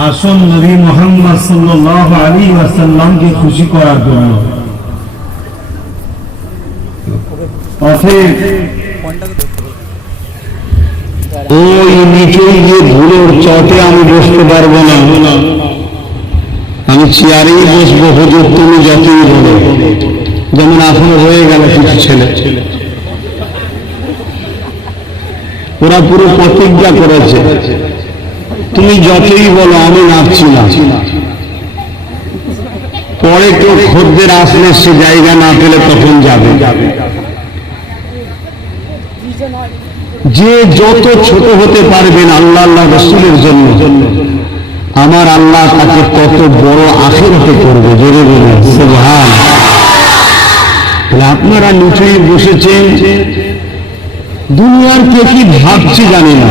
আসল নবী মুহাম্মদ সাল্লাল্লাহু আলাইহি ওয়াসাল্লামকে খুশি করার জন্য। ওই নিচেই যে ধুলোর চটে আমি বসতে পারবো না, আমি চেয়ারেই বসবো হুজুর তুমি যতই বলো। যেমন এখনো হয়ে গেল কিছু ছেলে, ওরা পুরো প্রতিজ্ঞা করেছে তুমি যতই বলো আমি নাচছি না। পরে কেউ খদ্দের আসলে সে জায়গা না পেলে তখন যাবে। যে যত ছোট হতে পারবেন আল্লাহ আল্লাহ রাসূলের জন্য, আমার আল্লাহ তাকে কত বড় আখিরাতে করবে। জোরে বলুন সুবহানাল্লাহ। আপনারা নিচেই বসেছেন, দুনিয়ার কে কি ভাবছে জানি না,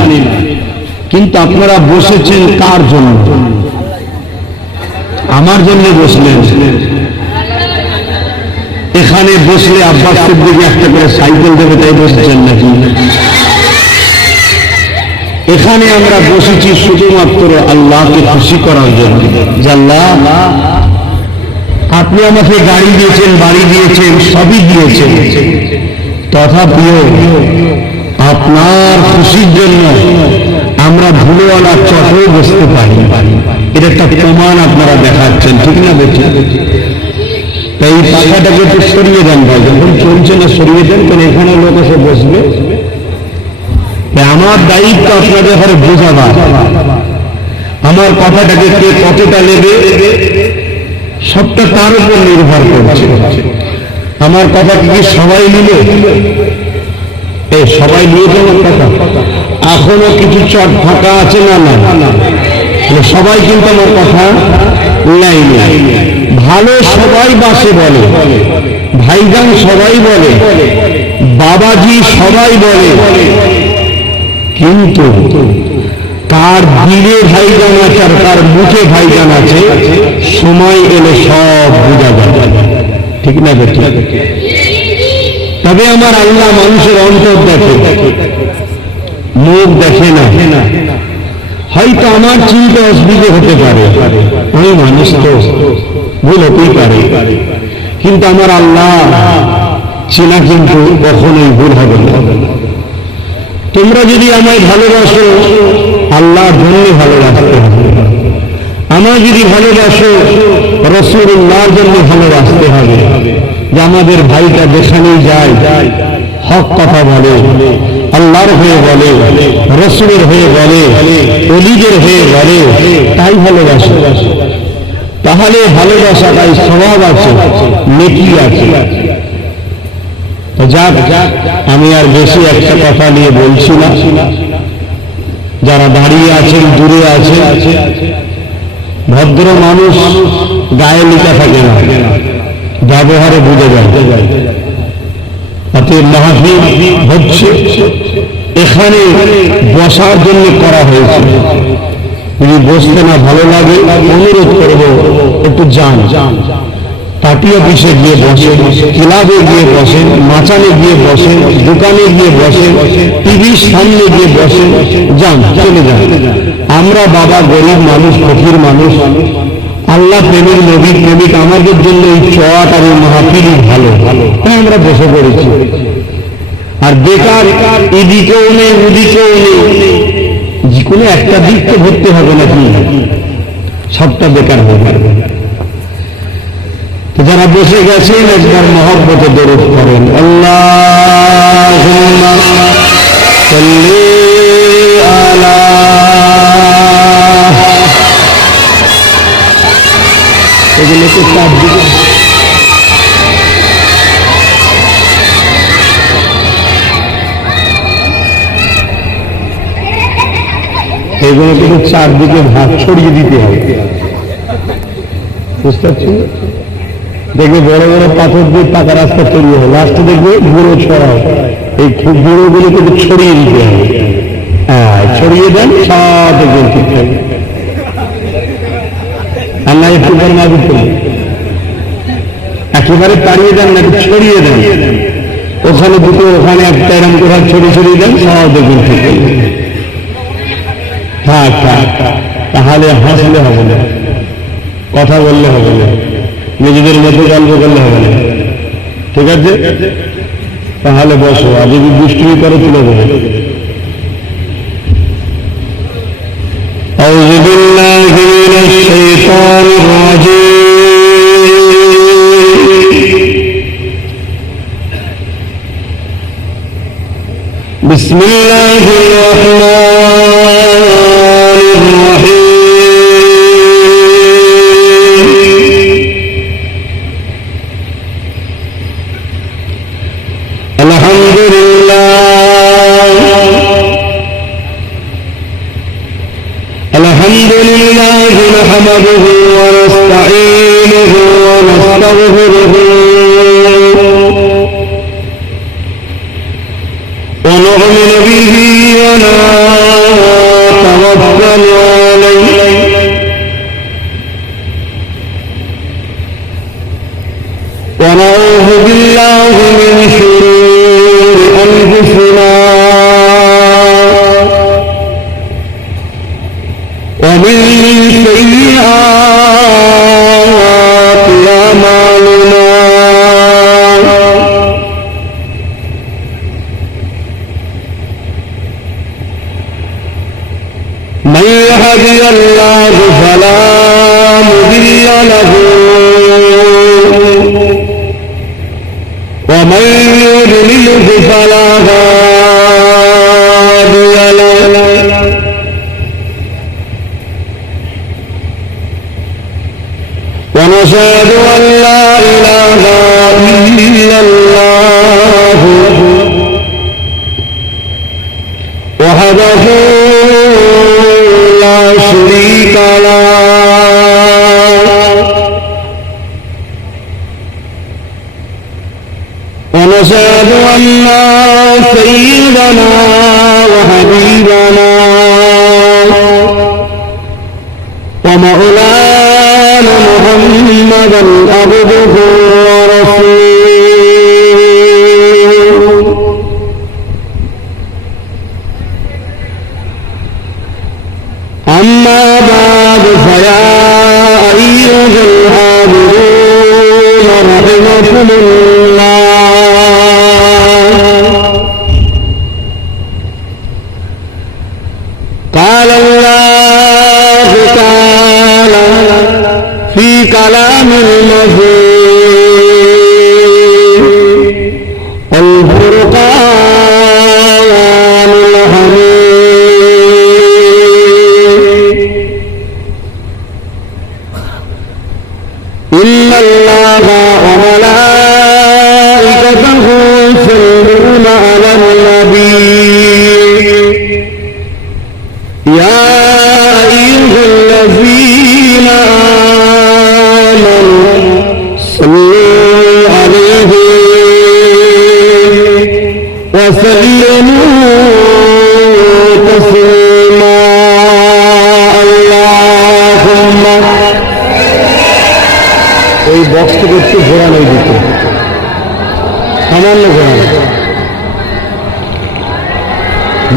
কিন্তু আপনারা বসেছেন কার জন্য? আমার জন্য বসলেন। এখানে বসলে আব্বাস সিদ্দিকী একটা করে সাইকেল দেবে তাই বসছেন নাকি? এখানে আমরা বসেছি শুধুমাত্র আল্লাহকে খুশি করার জন্য। যে আল্লাহ আপনি আমাকে গাড়ি দিয়েছেন, বাড়ি দিয়েছেন, সবই দিয়েছেন, তথাপিও আপনার খুশির জন্য আমরা ধুলোওয়ালা চটেও বসতে পারি। এটা একটা প্রমাণ আপনারা দেখাচ্ছেন, ঠিক না বেটি? তাই এই পাখাটাকে একটু সরিয়ে দেন ভাই, যখন চলছে না সরিয়ে দেন, কারণ এখানে লোক এসে বসবে। আমার দায়িত্ব আপনাদের ঘরে বোঝাবার, আমার কথাটাকে কে কতটা নেবে সবটা তার উপর নির্ভর করছে। আমার কথা কি সবাই নিলে? এই সবাই নিয়ে যাওয়ার কথা। এখনো কিছু চট ফাঁকা আছে না? না, সবাই কিন্তু আমার কথা নেয়নি। ভালো সবাই বাসে বলে, ভাইজান সবাই বলে, বাবাজি সবাই বলে, কিন্তু কার দিলে ভাইজান আছে আর কার মুখে ভাইজান আছে সময় এলে সব বোঝা যাবে, ঠিক না বেটি? তবে আমার আল্লাহ মানুষের অন্তর দেখে, মুখ দেখে না। হয়তো আমার চিন্তা অসুবিধে হতে পারে, আমি মানুষ তো ভুল হতেই পারে, কিন্তু আমার আল্লাহ চেনা কিন্তু কখনোই ভুল হবে না। তোমরা যদি আমায় ভালোবাসো, আল্লাহর জন্য ভালোবাসতে হবে। আমায় যদি ভালোবাসো, রাসূলুল্লাহর জন্য ভালোবাসতে হবে। যে আমাদের ভাইটা যেখানেই যায় হক কথা বলে, আল্লাহর হয়ে বলে, রাসূলের হয়ে বলে, ওলিদের হয়ে বলে, তাই ভালোবাসে। তাহলে ভালোবাসাটাই স্বভাব আছে, নেকি আছে। যাক, আমি আর বেশি একটা কথা নিয়ে বলছি না। যারা দাঁড়িয়ে আছেন, দূরে আছে, ভদ্র মানুষ গায়ে লেখা থাকে না, ব্যবহারে বুঝে যায়। অতএব মাহফিল হচ্ছে এখানে বসার জন্য করা হয়েছে। যদি বসতে না ভালো লাগে অনুরোধ করবো একটু যান, পার্টি অফিসে গিয়ে বসেন, ক্লাবে গিয়ে বসেন, মাচানে গিয়ে বসেন, দোকানে গিয়ে বসেন, টিভির সামনে গিয়ে বসেন, যান, চলে যান। আমরা বাবা গরিব মানুষ, ফকির মানুষ, আল্লাহ প্রেমিক, নবী প্রেমিক, আমাদের জন্য এই চট আর এই মাহফিলই ভালো, তাই আমরা বসে পড়েছি। আর বেকার এদিকেও নেই ওদিকেও নেই, যে কোনো একটা দিক তো ধরতে হবে নাকি? সবটা বেকার হবে। যারা বসে গেছেন একবার মহব্বতে দরুদ করেন, আল্লাহুম্মা সাল্লি আলা। এগুলো তো চারদিকে, এগুলো কিন্তু চারদিকে ভাগ ছড়িয়ে দিতে হবে, বুঝতে পারছি? দেখবে বড় বড় পাথর দিয়ে পাকা রাস্তা তৈরি হয়, লাস্টে দেখবে গুঁড়ো ছড়াও, এই গুঁড়োগুলো কিন্তু ছড়িয়ে দিতে হবে। হ্যাঁ, ছড়িয়ে দেন, সব দেখবেন ঠিক থাকবে। আল্লাহ একটু না দিতে একেবারে তাড়িয়ে দেন না, ছড়িয়ে দেন। ওখানে দুটো, ওখানে একটা, এরকম করে ছড়িয়ে দেন, সব দেখবেন ঠিক থাকবে। হ্যাঁ, তাহলে হাসলে হবে না, কথা বললে হবে না, নিজেদের মধ্যে গল্প করলে হবে না, ঠিক আছে? তাহলে বসো, আর যদি দুষ্টুমি করে তুলে দেবে। أعوذ بالله من الشيطان الرجيم بسم الله الرحمن الرحيم الحمد لله نحمده ونستعينه ونستغفره ونؤمن به ونتوكل عليه ونعوذ بالله من شرور أنفسنا ومن سيئات أعمالنا من يهدي الله فلا مضل له ومن يضلله فلا هادي له ونشهد أن لا إله إلا الله وحده لا شريك له ونشهد أن سيدنا وحبيبنا ومولانا محمدا عبده ورسوله أما بعد فيا أيها الحاضرون رحمكم الله قال الله تعالى في كلام المجيد والفرقان الحميد إن الله وملائكته يصلون على النبي يا أيها الذين آمنوا صلوا عليه وسلموا تسليما اللهم এই বক্সটুকু একটু ঘোরানো দিতে, সামান্য ঘোরানো,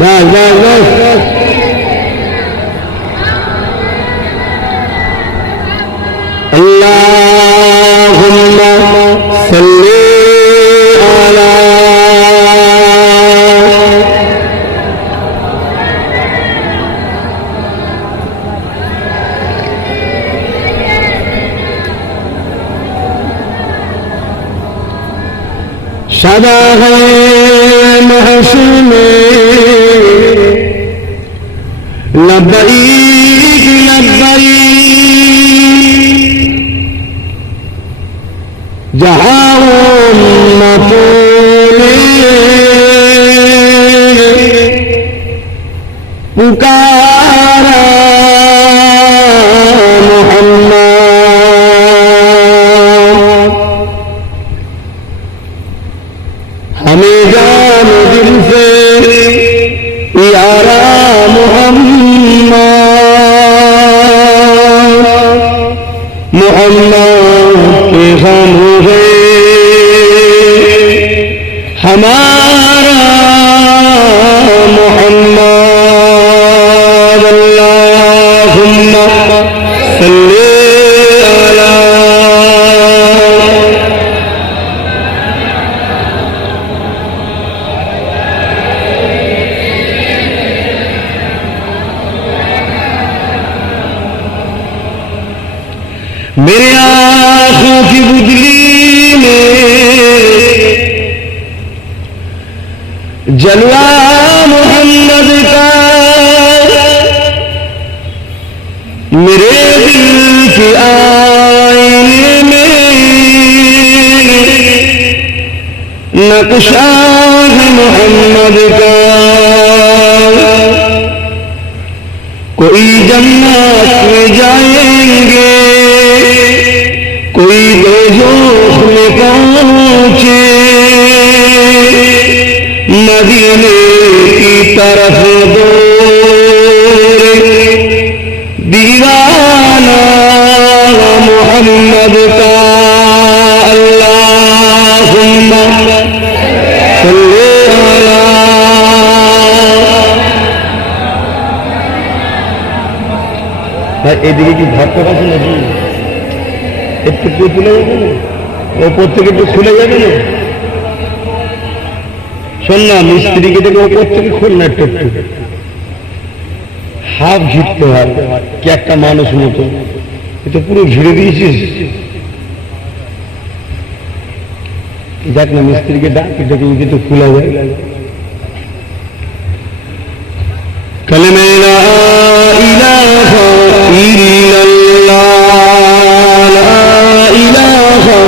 বাস বাস বাস। اللهم صل على सदा है महशर में लब्बैक लब्बैक जहाँ उम्मतों पुकारा मोहम्मद हमें जान दिल से यारा मोहम्मद मोहम्मद के हम है हमारा मोहम्मद अल्लाहुम्मा सल्ले अला मेरे आँखों की बुदली में जलवा मोहम्मद का, मेरे दिल के आईने में नक्शा है मोहम्मद का। कोई जन्नत में जाएंगे, कोई दोज़ख में पहुंचे, मदीने की तरफ दौड़े दीवाना मोहम्मद का। अल्लाहुम्मा सल्ली अला। এদিকে কি ভাবতে পারছেন নাকি? একটু তুলে যাবে না, ওপর থেকে একটু খুলে যাবে না। শোন না, মিস্ত্রিকে থেকে ওপর থেকে খুল না, একটু একটু হাফ ঘিরতে হয় কি একটা মানুষ মতো। এটা পুরো ঘিরে দিয়েছিস। দেখ না, মিস্ত্রিকে ডাক, এটাকে যদি খুলে যায়। কালেমা লা ইলাহা ইল্লাল্লাহ, লা ইলাহা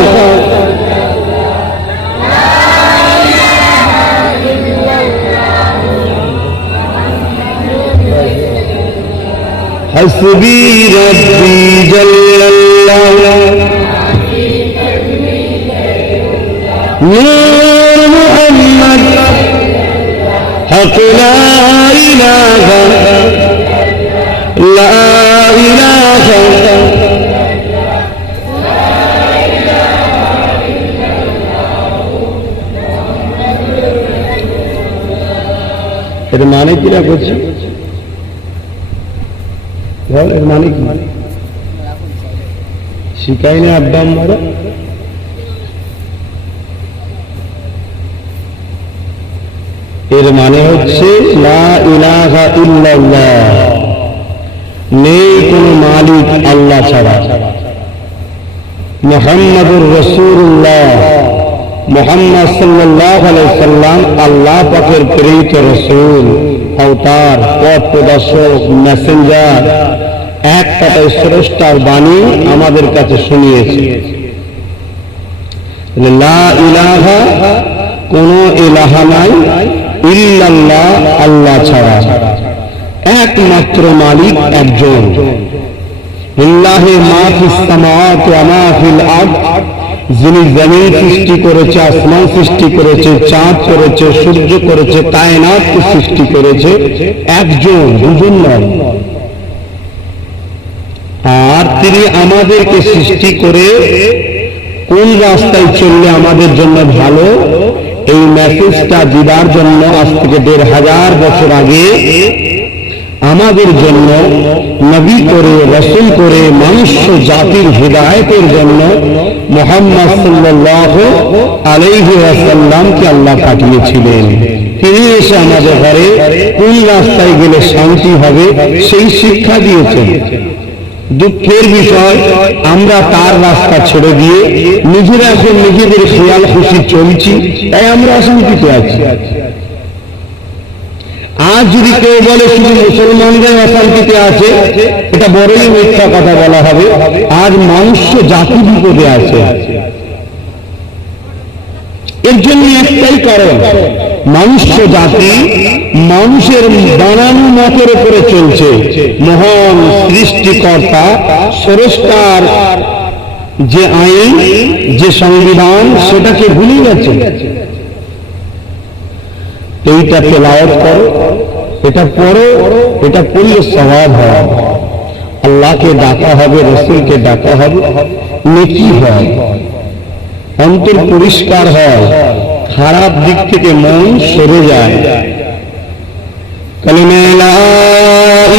हस्बी रब्बी जल्लल्लाह, नूर मोहम्मद हक ला इलाहा, ला इलाहा। এর মানে কিরা করছে? এর মানে কি? শিখাই না আড্ডা মারা। এর মানে হচ্ছে লা ইলাহা ইল্লাল্লাহ, নেই কোনো মালিক আল্লাহ ছাড়া। মুহাম্মাদুর রাসূলুল্লাহ, মুহাম্মদ সাল্লাল্লাহু আলাইহি সাল্লাম আল্লাহ পাকের প্রেরিত রাসূল, অবতার, পথ প্রদর্শক, মেসেঞ্জার, এক কথায় স্রষ্টার বাণী আমাদের কাছে শুনিয়েছে। লা ইলাহা, কোন ইলাহা নাই, ইল্লাল্লাহ, আল্লাহ ছাড়া। একমাত্র মালিক একজন। লিল্লাহি মা ফিস সামাওয়াতি ওয়া মা ফিল আরদ, যিনি জমিন সৃষ্টি করেছে, আসমান সৃষ্টি করেছে, চাঁদ করেছে, সূর্য করেছে, কায়নাতকে সৃষ্টি করেছে, একজন, দুজন নয়। আর তিনি আমাদেরকে সৃষ্টি করে কোন রাস্তায় চললে আমাদের জন্য ভালো, এই মেসেজটা দিবার জন্য আজ থেকে ১৫০০ বছর আগে আমাদের জন্য নবী করে, রাসূল করে, মানুষ জাতির হিদায়াতের জন্য মুহাম্মদ সাল্লাল্লাহু আলাইহি ওয়াসাল্লামকে আল্লাহ পাঠিয়েছিলেন। তিনি এসে আমাদের ঘরে কোন রাস্তায় গেলে শান্তি হবে সেই শিক্ষা দিয়েছেন। দুঃখের বিষয়, আমরা তার রাস্তা ছেড়ে দিয়ে নিজেরা এখন নিজেদের খেয়াল খুশি চলছি, তাই আমরা অশান্তিতে আছি। আজ যদি কেউ বলে শুধু মুসলমানরাই অশান্তিতে আছে, এটা বড়ই মিথ্যা কথা বলা হবে। আজ মানুষ জাতি বিপদে আছে। এর জন্য একটাই কারণ, মানুষ জাতি মানুষের বানানো মতের উপরে চলছে। মহান সৃষ্টিকর্তা স্রষ্টার যে আইন, যে সংবিধান, সেটাকে ভুলে গেছে। এইটা তেলাওয়াত করো, এটা পড়ো, এটা পড়লে সওয়াব হয়, আল্লাহকে ডাকা হবে, রাসূলকে ডাকা হবে, নেকি হয়, অন্তর পরিষ্কার হয়, খারাপ দিক থেকে মন সরে যায়। কালিমা লা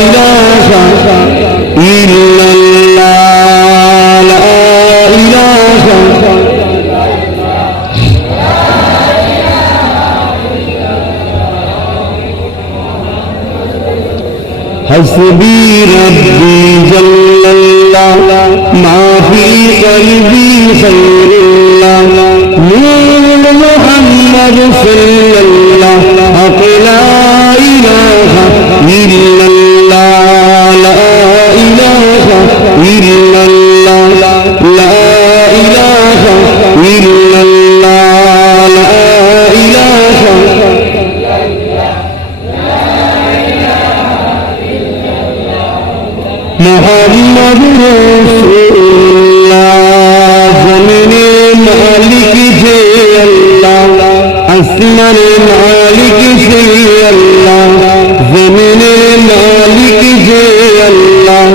ইলাহা ইল্লাল্লাহ, हस्बी रब्बी जल्लल्लाह मा फी क़ल्बी खैरुल्लाह नूर मुहम्मद सल्लल्लाह हक़ ला इलाहा इल्लल्लाह ला इलाहा इल्लल्लाह ला इलाहा इल्लल्लाह ला इलाहा मुहम्मद रसूलुल्लाह ज़मीने मालिक से अल्लाह आसमाने मालिक से अल्लाह ज़मीने मालिक से अल्लाह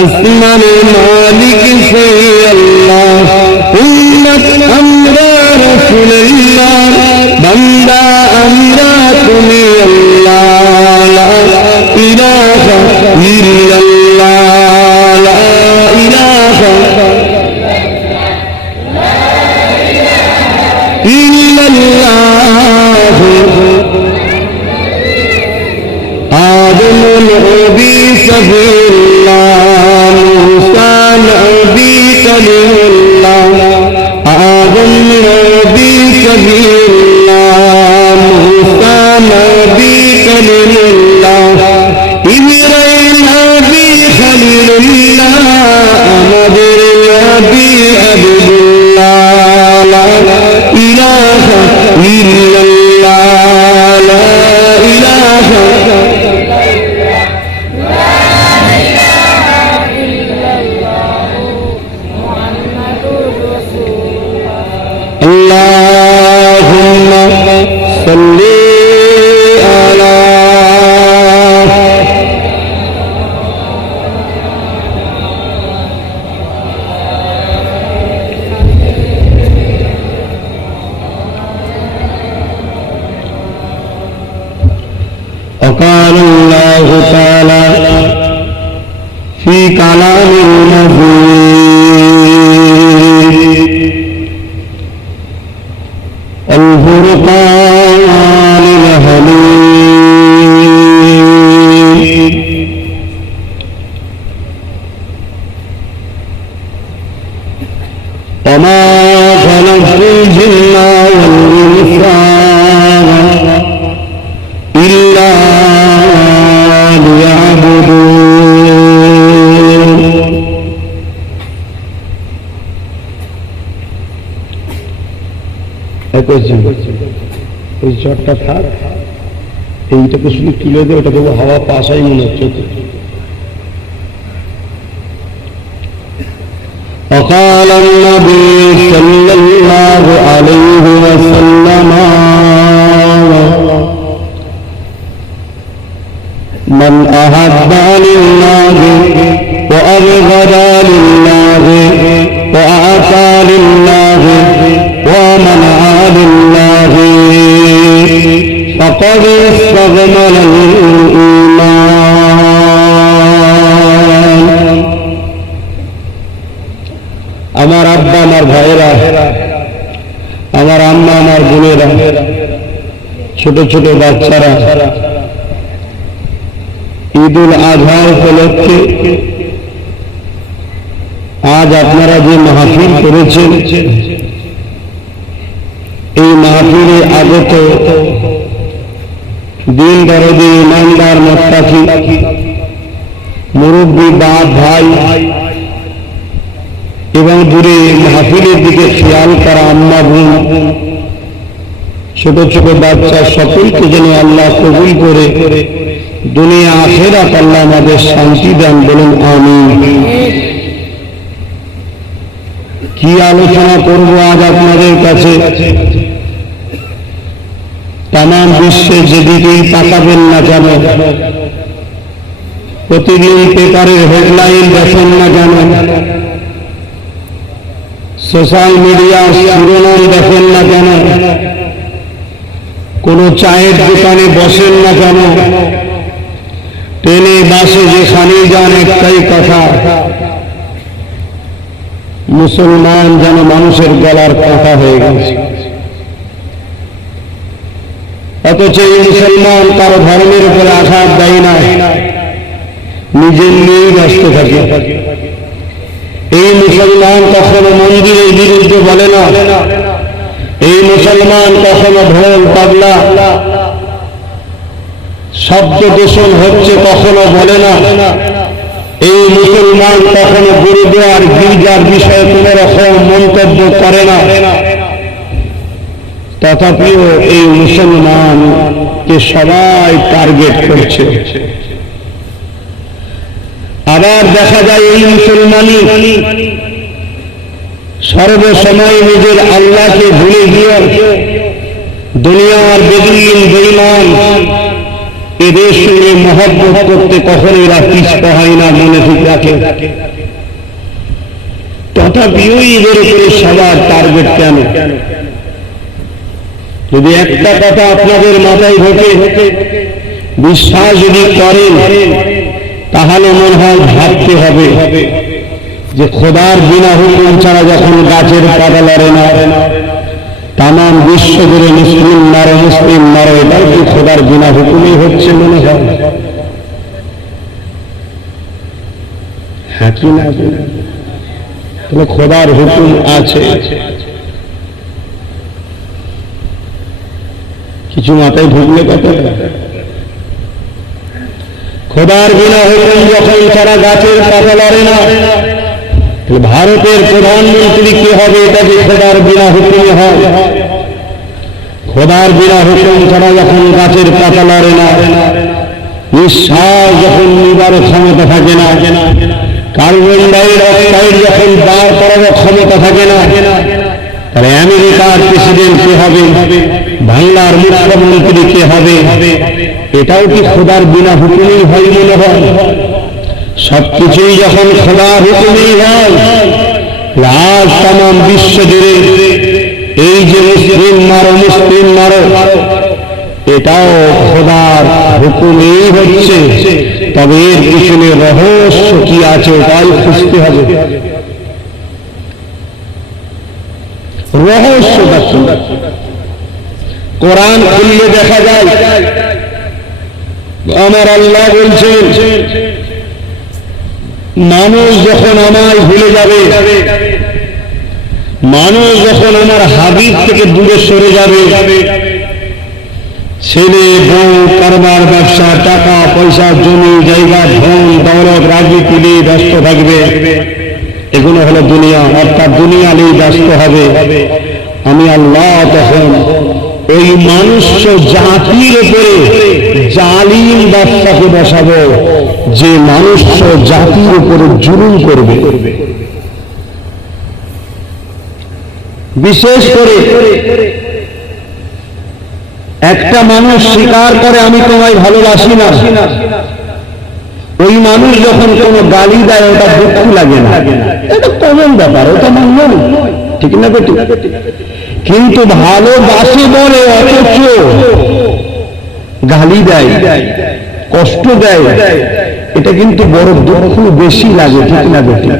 आसमाने मालिक से अल्लाह उम्मत हमरा रसूलुल्लाह बंदा हमरा तुम्हें अल्लाह ला इलाहा इल्लल्लाह ला इलाहा इल्लल्लाह आदम नबी सफीउल्लाह मूसा नबी कलीमुल्लाह आदम नबी सफीउल्लाह मूसा नबी कलीमुल्लाह इब्राहीम नबी खलीलुल्लाह আমাদের নবী আব্দুল্লাহ লা ইলাহা ইল্লাল্লাহ লা ইলাহা আল্লাহুম্মা সাল্লি আলা وقال الله تعالى في كلام المجيد الفرقان الحميد وما خلقت الجن والإنس إلا ليعبدون ওই চটটা থাক এইটাকে শুধু তুলে দেয় ওটা দেবো হাওয়া পাশাই মনে হচ্ছে وقال النبي صلى الله عليه وسلم من أحب لله وأبغض لله وأعطى لله ومنع لله فقد استكمل الإيمان আমার আব্বা আমার ভাইয়েরা আমার আম্মা আমার বোনেরা ছোট ছোট বাচ্চারা ঈদুল আজহা উপলক্ষে আজ আপনারা যে মাহফিল করেছেন এই মাহফিলে আগত দিন দরদি ইমানদার মুত্তাকি মুরব্বী বাপ ভাই এবং দূরে মাহফিলের দিকে খেয়াল করা আম্মা বোন ছোট ছোট বাচ্চা সকলকে যেন আল্লাহ কবুল করে দুনিয়া আখিরাত আল্লাহ আমাদের শান্তি দান বলুন আমিন। কি আলোচনা করব আজ আপনাদের কাছে? তামাম বিশ্বে যেদিকেই তাকাবেন না কেন, প্রতিদিন পেপারের হেডলাইন দেখেন না কেন, সোশ্যাল মিডিয়া শিরোনাম দেখেন না কেন, কোনো চায়ের দোকানে বসেন না কেন, ট্রেনে বাসে যেখানেই যান একটাই কথা, মুসলমান যেন মানুষের গলার কথা হয়ে গেছে। অথচ এই মুসলমান কারো ধর্মের উপরে আঘাত দেয় না, নিজের নিয়েই ব্যস্ত থাকে। এই মুসলমান কখনো মন্দিরের বিরুদ্ধে বলে না, এই মুসলমান কখনো ঢোল তবলা শব্দ দূষণ হচ্ছে কখনো বলে না, এই মুসলমান কখনো গুরুদুয়ার গির্জার বিষয়ে কোনো রকম মন্তব্য করে না। তথাপিও এই মুসলমানকে সবাই টার্গেট করছে। আবার দেখা যায় এই মুসলমানই সর্বসময় নিজের আল্লাহকে ভুলে গিয়ে দুনিয়ার বেদুইন বেঈমান এদের সঙ্গে মহব্বত করতে কখনো এরা পিছপা হয় না, মনে ঠিক রাখে। তথাপিও এদের উপরে সবার টার্গেট কেন? যদি একটা কথা আপনাদের মাথায় ঢোকে, বিশ্বাস যদি করেন, তাহলে মনে হয় ভাবতে হবে যে খোদার বিনা হুকুম ছাড়া যখন গাছের পাতা লড়ে না, তামাম বিশ্ব জুড়ে মুসলিম মারো মুসলিম মারো, এটাও কি খোদার বিনা হুকুমই হচ্ছে মনে হয়? হ্যাঁ কি না? তাহলে খোদার হুকুম আছে, কিছু মাথায় ঢুকলে কথা। খোদার বিনা হুকুম যখন ছাড়া গাছের পাতা লড়ে না, ভারতের প্রধানমন্ত্রী কি হবে? এটা কি খোদার বিনা হুকুমে হয়? খোদার বিনা হুকুম ছাড়া যখন গাছের পাতা লড়ে না, নিঃশ্বাস যখন নিবার ক্ষমতা থাকে না, কার্বন ডাই অক্সাইড যখন বার করার ক্ষমতা থাকে না, তাহলে আমেরিকার প্রেসিডেন্ট কে হবে? বাংলার মুখ্যমন্ত্রী কে হবে? এটাও কি খোদার বিনা হুকুমেই হয় মনে হয়? সবকিছুই যখন খোদার হুকুমেই হয়, আজ তামাম বিশ্ব জুড়ে এই যে মুসলিম মারো মুসলিম মারো, এটাও খোদার হুকুমেই হচ্ছে। তবে এর পিছনে রহস্য কি আছে তাই খুঁজতে হবে। রহস্যটা কি? কোরআন খুললে দেখা যায় আমার আল্লাহ বলছেন, মানুষ যখন আমায় ভুলে যাবে, মানুষ যখন আমার হাবিব থেকে দূরে সরে যাবে, ছেলে বউ কারবার ব্যবসা টাকা পয়সা জমি জায়গা ধন দৌলত রাজনীতি নিয়ে ব্যস্ত থাকবে, এগুলো হলো দুনিয়া, অর্থাৎ দুনিয়া নিয়ে ব্যস্ত হবে, আমি আল্লাহ তখন ওই মানুষ জাতির উপরে জালিম বাদশাকে বসাবো, যে মানুষ জাতির উপরে জুলুম করবে। বিশেষ করে একটা মানুষ স্বীকার করে আমি তোমায় ভালোবাসি না, ওই মানুষ যখন কোনো গালি দেয় ওটা দুঃখ লাগে না, এটা কমন ব্যাপার, ওটা মান্য, ঠিক না বেটি? কিন্তু ভালোবাসে বলে অথচ গালি দেয়, কষ্ট দেয়, এটা কিন্তু বড় দুঃখ বেশি লাগে, ঠিক না বেটি?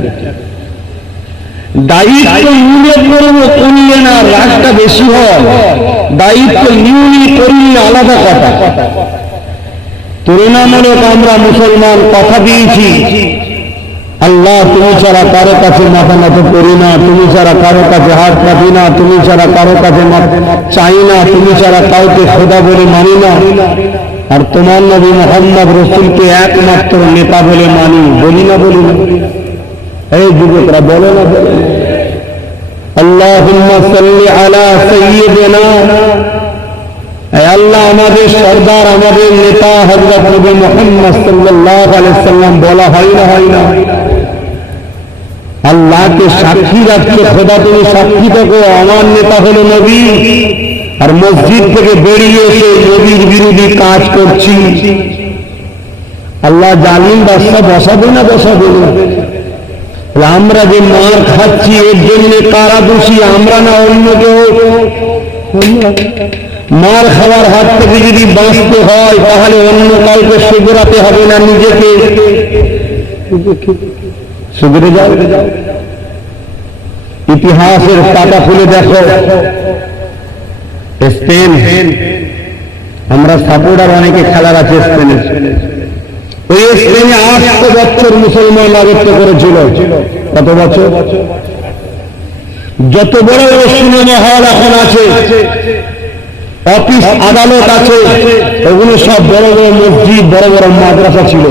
দায়িত্ব নিলে করবো, করলে না রাগটা বেশি হয়, দায়িত্ব নিউলি করলে আলাদা কথা। তুলনামূলক আমরা মুসলমান কথা দিয়েছি, আল্লাহ তুমি ছাড়া কারো কাছে মাথা নত করি না, তুমি ছাড়া কারো কাছে হাত পাতি না, তুমি ছাড়া কারো কাছে চাই না, তুমি ছাড়া কাউকে খোদা বলে মানি না, আর তোমার নবী মুহাম্মদ রাসূলকে একমাত্র নেতা বলে মানি, বলি না? বলি না? এই যুবকরা বলে না? বলে আল্লাহুম্মা সাল্লি আলা সাইয়্যিদিনা, আল্লাহ আমাদের সরদার আমাদের নেতা হযরত নবী মুহাম্মদ সাল্লাল্লাহু আলাইহি সাল্লাম বলা হয় না? হয় না? আল্লাহকে সাক্ষী রাখছে, খোদা তুমি সাক্ষী থাকো আমার নেতা হলো নবী, আর মসজিদ থেকে বেরিয়ে এসে নবীর বিরোধী কাজ করছি, আল্লাহ জালিম বাদশা বসাবে না? বসাবে না? আমরা যে মার খাচ্ছি এর জন্য কারা দোষী? আমরা না অন্য কেউ? মার খাওয়ার হাত থেকে যদি বাঁচতে হয় তাহলে অন্য কাউকে শুধরাতে হবে না, নিজেকে শুধরে যাও। ইতিহাসের পাতা খুলে দেখো, স্পেন, আমরা সাপোর্টার অনেকে খেলার আছে স্পেনের, ওই স্পেনে 800 বছর মুসলমান রাজত্ব করেছিল। কত বছর? যত বড় বড় সিনেমা হল এখন আছে, অফিস আদালত আছে, ওগুলো সব বড় বড় মসজিদ, বড় বড় মাদ্রাসা ছিল।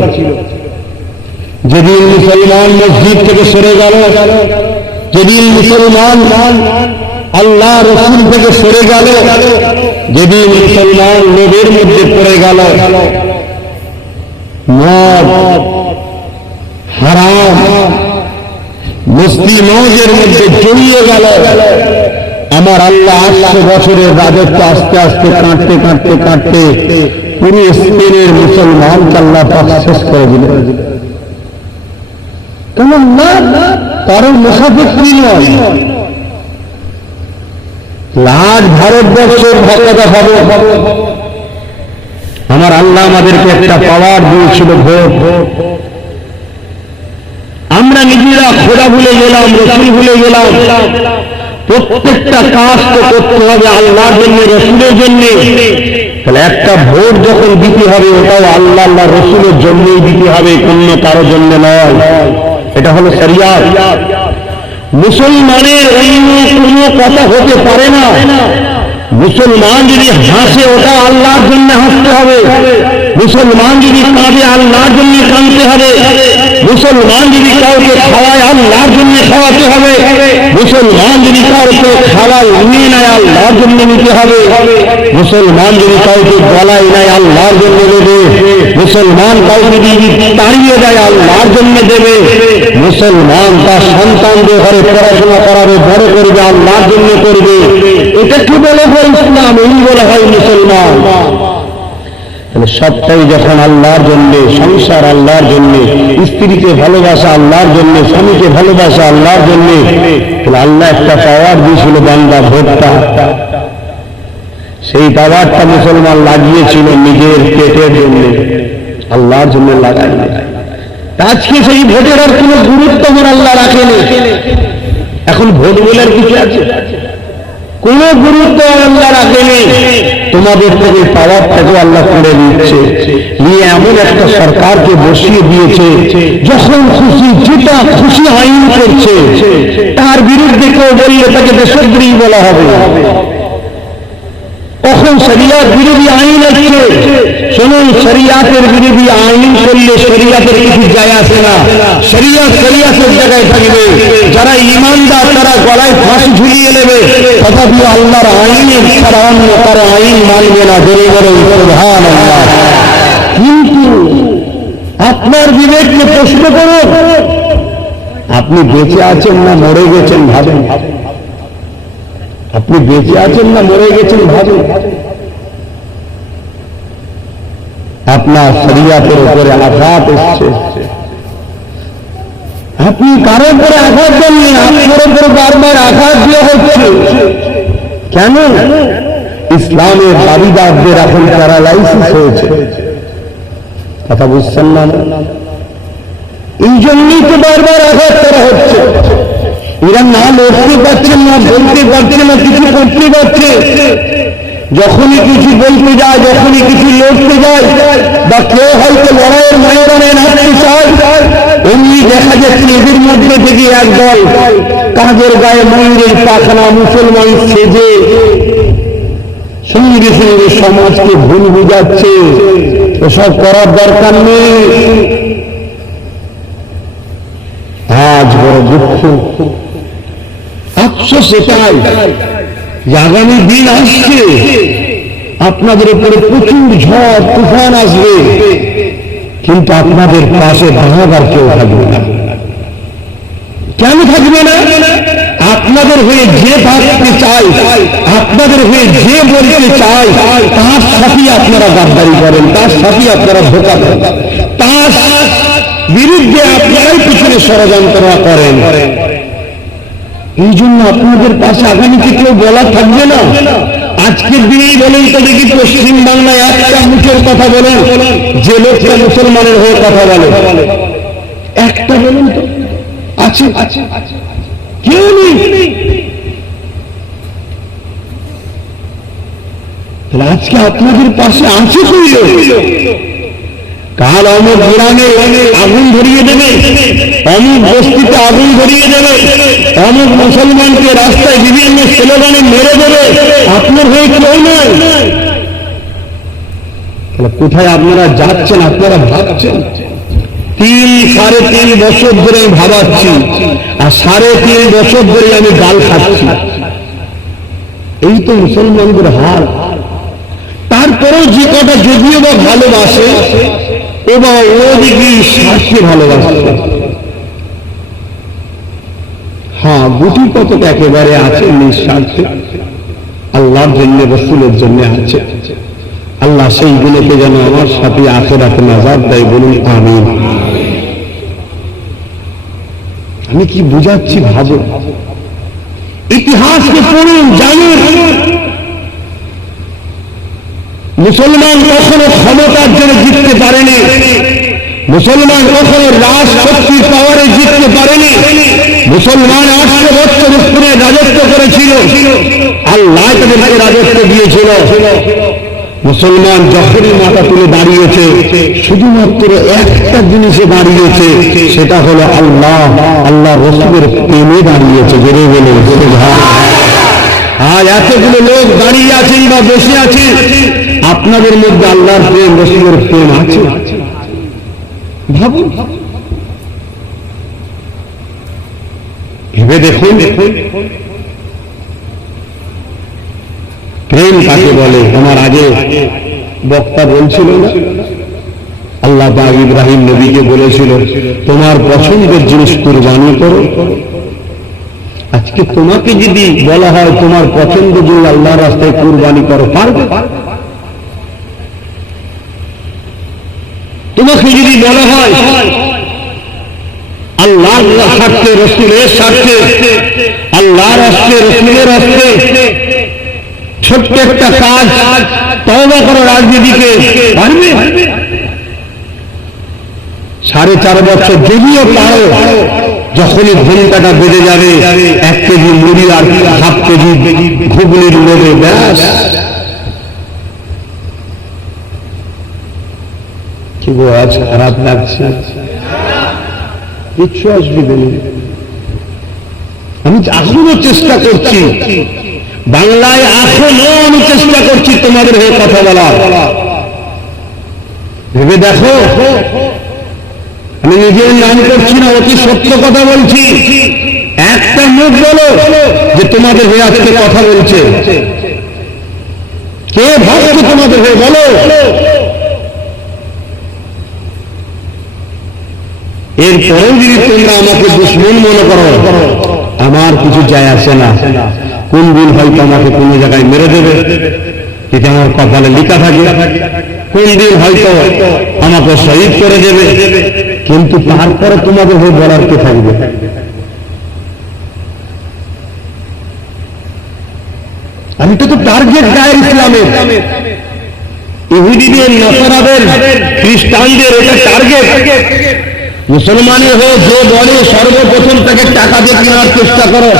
যেদিন মুসলমান মসজিদ থেকে সরে গেল, যেদিন মুসলমান আল্লাহ রসুল থেকে সরে গেল, যেদিন মুসলমান লোভের মধ্যে পড়ে গেল, মদ, হারাম, মস্তি মৌজের মধ্যে জড়িয়ে গেল, আমার আল্লাহ 800 বছরের রাজত্ব আস্তে আস্তে কাটতে কাটতে কাটতে পুরো স্পেনের মুসলমানকে আল্লাহ পাক শেষ করে দিলেন। কেমন না? কারণ মুসাফির নয়, লাখ ভারতবর্ষের ভক্ত দেখাবো। আমার আল্লাহ আমাদেরকে একটা পাওয়ার দিয়েছিল, ভোট। আমরা নিজেরা খোদা ভুলে গেলাম, রসুল ভুলে গেলাম। প্রত্যেকটা কাজ তো করতে হবে আল্লাহর জন্য, রসুলের জন্য। তাহলে একটা ভোট যখন দিতে হবে, ওটাও আল্লাহ আল্লাহ রসুলের জন্যই দিতে হবে, অন্য কারোর জন্য নয়। এটা হলো শরিয়াত। মুসলমানের অন্য কোনো কথা হতে পারে না। মুসলমান যদি হাসে, ওটা আল্লাহর জন্য হাসতে হবে। মুসলমান যদি কাঁদে, আল্লাহর জন্য কাঁদতে হবে। মুসলমান যদি কাউকে খাওয়ায়, আল্লাহর জন্য খাওয়াতে হবে। মুসলমান যদি কাউকে খাওয়ায় নিয়ে নেয়, আল্লাহর জন্য নিতে হবে। মুসলমান যদি কাউকে গলায় নেয়, আল্লাহর জন্য দেবে। মুসলমান কাউকে যদি তাড়িয়ে দেয়, আল্লাহর জন্য দেবে। মুসলমান তার সন্তানদের ঘরে পড়াশোনা করাবে, বড় করবে, আল্লাহর জন্য করবে। এটা কি বলে হয় ইসলাম? এই বলা হয় মুসলমান। তাহলে সবটাই যখন আল্লাহর জন্য, সংসার আল্লাহর জন্য, স্ত্রীকে ভালোবাসা আল্লাহর জন্য, স্বামীকে ভালোবাসা আল্লাহর জন্য, তাহলে আল্লাহ একটা পাওয়ার দিয়েছিল বান্দা, ভোটটা। সেই পাওয়ারটা মুসলমান লাগিয়েছিল নিজের পেটের জন্য, আল্লাহর জন্য লাগায়নি। আজকে সেই ভোটের আর কোনো গুরুত্ব আমার আল্লাহ রাখেনি। এখন ভোট বলে আর কিছু আছে? কোন গুরুত্ব আল্লাহ রাখেনি। তোমাদের থেকে পাওয়ারটাকে আল্লাহ করে দিচ্ছে, নিয়ে এমন একটা সরকারকে বসিয়ে দিয়েছে, যখন খুশি যেটা খুশি আইন করছে, তার বিরুদ্ধে কেউ বললে তাকে দেশদ্রোহী বলা হবে। কখন শরিয়াত বিরোধী আইন আসছে, শুনুন, শরিয়াতের বিরোধী আইন করলে শরিয়াতের কিছু যায় আসে না। শরিয়াত শরিয়াতের জায়গায় থাকবে। যারা ইমানদার তারা গলায় ফাঁসি ঝুলিয়ে নেবে, তথাপি আল্লাহর আইনের ছাড়া অন্য কারো আইন মানবে না। ধরে বলে সুবহানাল্লাহ। কিন্তু আপনার বিবেককে প্রশ্ন করুন, আপনি বেঁচে আছেন না মরে গেছেন ভাবেন। আপনি বেঁচে আছেন না মরে গেছেন ভাবেন। আপনার শরিয়াতের উপরে আঘাত এসছে, আপনি কারোর উপরে আঘাত দেননি, আপনার উপরে বারবার আঘাত দিয়ে হচ্ছে। কেন? ইসলামের দাবিদারদের এখন প্যারালাইসিস হয়েছে। কথা বুঝছেন না? এই জন্যই তো বারবার আঘাত করা হচ্ছে। এরা না লড়তে পারছেন, না বলতে পারছে, না কিছু করতে পারছে। যখনই কিছু বলতে যায়, যখনই কিছু লড়তে যায়, বা কেউ হয়তো লড়াইয়ের ময়দানে নামতে চায়, এমনি দেখা যাচ্ছে এদের মধ্যে থেকে একদল কাজের গায়ে ময়ূরের পাখনা মুসলমান সেজে সঙ্গে সঙ্গে সমাজকে ভুল বুঝাচ্ছে। এসব করার দরকার নেই। আজ বড় দুঃখ, আফসোস এটাই যে আগামী দিন আসছে, আপনাদের উপরে প্রচুর ঝড় তুফান আসবে, কিন্তু আপনাদের পাশে দাঁড়াবার কেউ থাকবে না। কেন থাকবে না? আপনাদের হয়ে যে থাকতে চায়, আপনাদের হয়ে যে বলতে চায়, তার সাথে আপনারা গাদ্দারি করেন, তার সাথে আপনারা ধোঁকা দেন, তার বিরুদ্ধে আপনারাই পিছনে ষড়যন্ত্র করেন। এই জন্য আপনাদের পাশে আগামীতে কেউ বলা থাকবে না। আজকের দিনেই বলেন তো দেখি, পশ্চিম বাংলায় একটা মুখের কথা বলেন যে লোকটা মুসলমানের হয়ে কথা বলে, একটা বলেন তো আছে? কেউ নেই। আজকে আপনাদের পাশে আছে কইল, কাল অমুক গ্রামে আগুন ধরিয়ে দেবে, অমুক বস্তিতে আগুন ধরিয়ে দেবে, অমুক মুসলমানকে রাস্তায় বিভিন্ন স্লোগানে মেরে দেবে, আপনার হয়ে কেউ নয়। কোথায় আপনারা যাচ্ছেন আপনারা ভাবছেন? 3-3.5 বছর ধরে আমি ভাবাচ্ছি, আর 3.5 বছর ধরে আমি গাল খাচ্ছি। এই তো মুসলমানদের হাল। তারপরেও যে কটা যদিও বা ভালোবাসে এবার ওদিকে স্বার্থে ভালোবাসে। হ্যাঁ, গুটি কতক একেবারে আছে নিঃস্বার্থে, আল্লাহর জন্য রাসূলের জন্য আছে। আল্লাহ সেই গুণকে যেন আমার সাথে আখিরাতে নাজাত দেয়, বলুন আমিন। আমি কি বুঝাচ্ছি ভাবো, ইতিহাসকে পড়ুন, জানুন। মুসলমান কখনো ক্ষমতার জন্য জিততে পারেনি, মুসলমান কখনো রাজশক্তির পাওয়ারে জিততে পারেনি। মুসলমান 800 বছর উপরে রাজত্ব করেছিল, আল্লাহ তাদেরকে রাজত্ব দিয়েছিল। মুসলমান যখনই মাথা তুলে দাঁড়িয়েছে শুধুমাত্র একটা জিনিসে দাঁড়িয়েছে, সেটা হলো আল্লাহ, আল্লাহ রাসূলের প্রেমে দাঁড়িয়েছে। জোরে বলে আজ এতগুলো লোক দাঁড়িয়ে আছেন বা বসে আছেন, আপনাদের মধ্যে আল্লাহর প্রেম, রাসূলের প্রেম আছে? ভাবুন, ভেবে দেখুন প্রেম কাকে বলে। আমার আগে বক্তা বলছিল না, আল্লাহ পাক ইব্রাহিম নবীকে বলেছিল তোমার পছন্দের জিনিস কুরবানি করো। আজকে তোমাকে যদি বলা হয় তোমার পছন্দ জিনিস আল্লাহর রাস্তায় কুরবানি করো, পারবে? তোমাকে যদি বলা হয় আল্লাহর স্বার্থে, রাসূলের স্বার্থে, আল্লাহর রাস্তে, রাসূলের রাস্তে ছোট্ট একটা কাজ তওবা করো রাজনীতিকে, পারবে? 4.5 বছর যদিও পারো, যখনই ঘন্টাটা বেড়ে যাবে 1 কেজি মুড়ি আর 1/2 কেজি ঘুগনির লোভে ব্যাস। কি গো, আজ খারাপ লাগছে? কিচ্ছু অসুবিধা নেই। আমি এখনো চেষ্টা করছি, বাংলায় এখনো আমি চেষ্টা করছি তোমাদের হয়ে কথা বলার। ভেবে দেখো, আমি নিজের নাম করছি না, অতি সত্য কথা বলছি। একটা মুখ বলো যে তোমাদের হয়ে আজকে কথা বলছে। কে ভাবছো তোমাদের হয়ে, বলো। এরপরেও যদি তোমরা আমাকে দুশমন মনে করো, আমার কিছু যায় আসে না। কোন দিন হয়তো আমাকে কোন জায়গায় মেরে দেবে, এটা আমার কপালে লেখা থাকে। কোন দিন হয়তো আমাকে শহীদ করে দেবে, কিন্তু তারপরে তোমাদের হয়ে বলার কে থাকবে? আমি তো টার্গেট গায়ের ইসলামের, ইহুদিদের, নাসারাদের, খ্রিস্টানদের এটা টার্গেট। মুসলমানের হয়ে যে বলে সর্বপ্রথম তাকে টাকা দিয়ে কেনার চেষ্টা করো,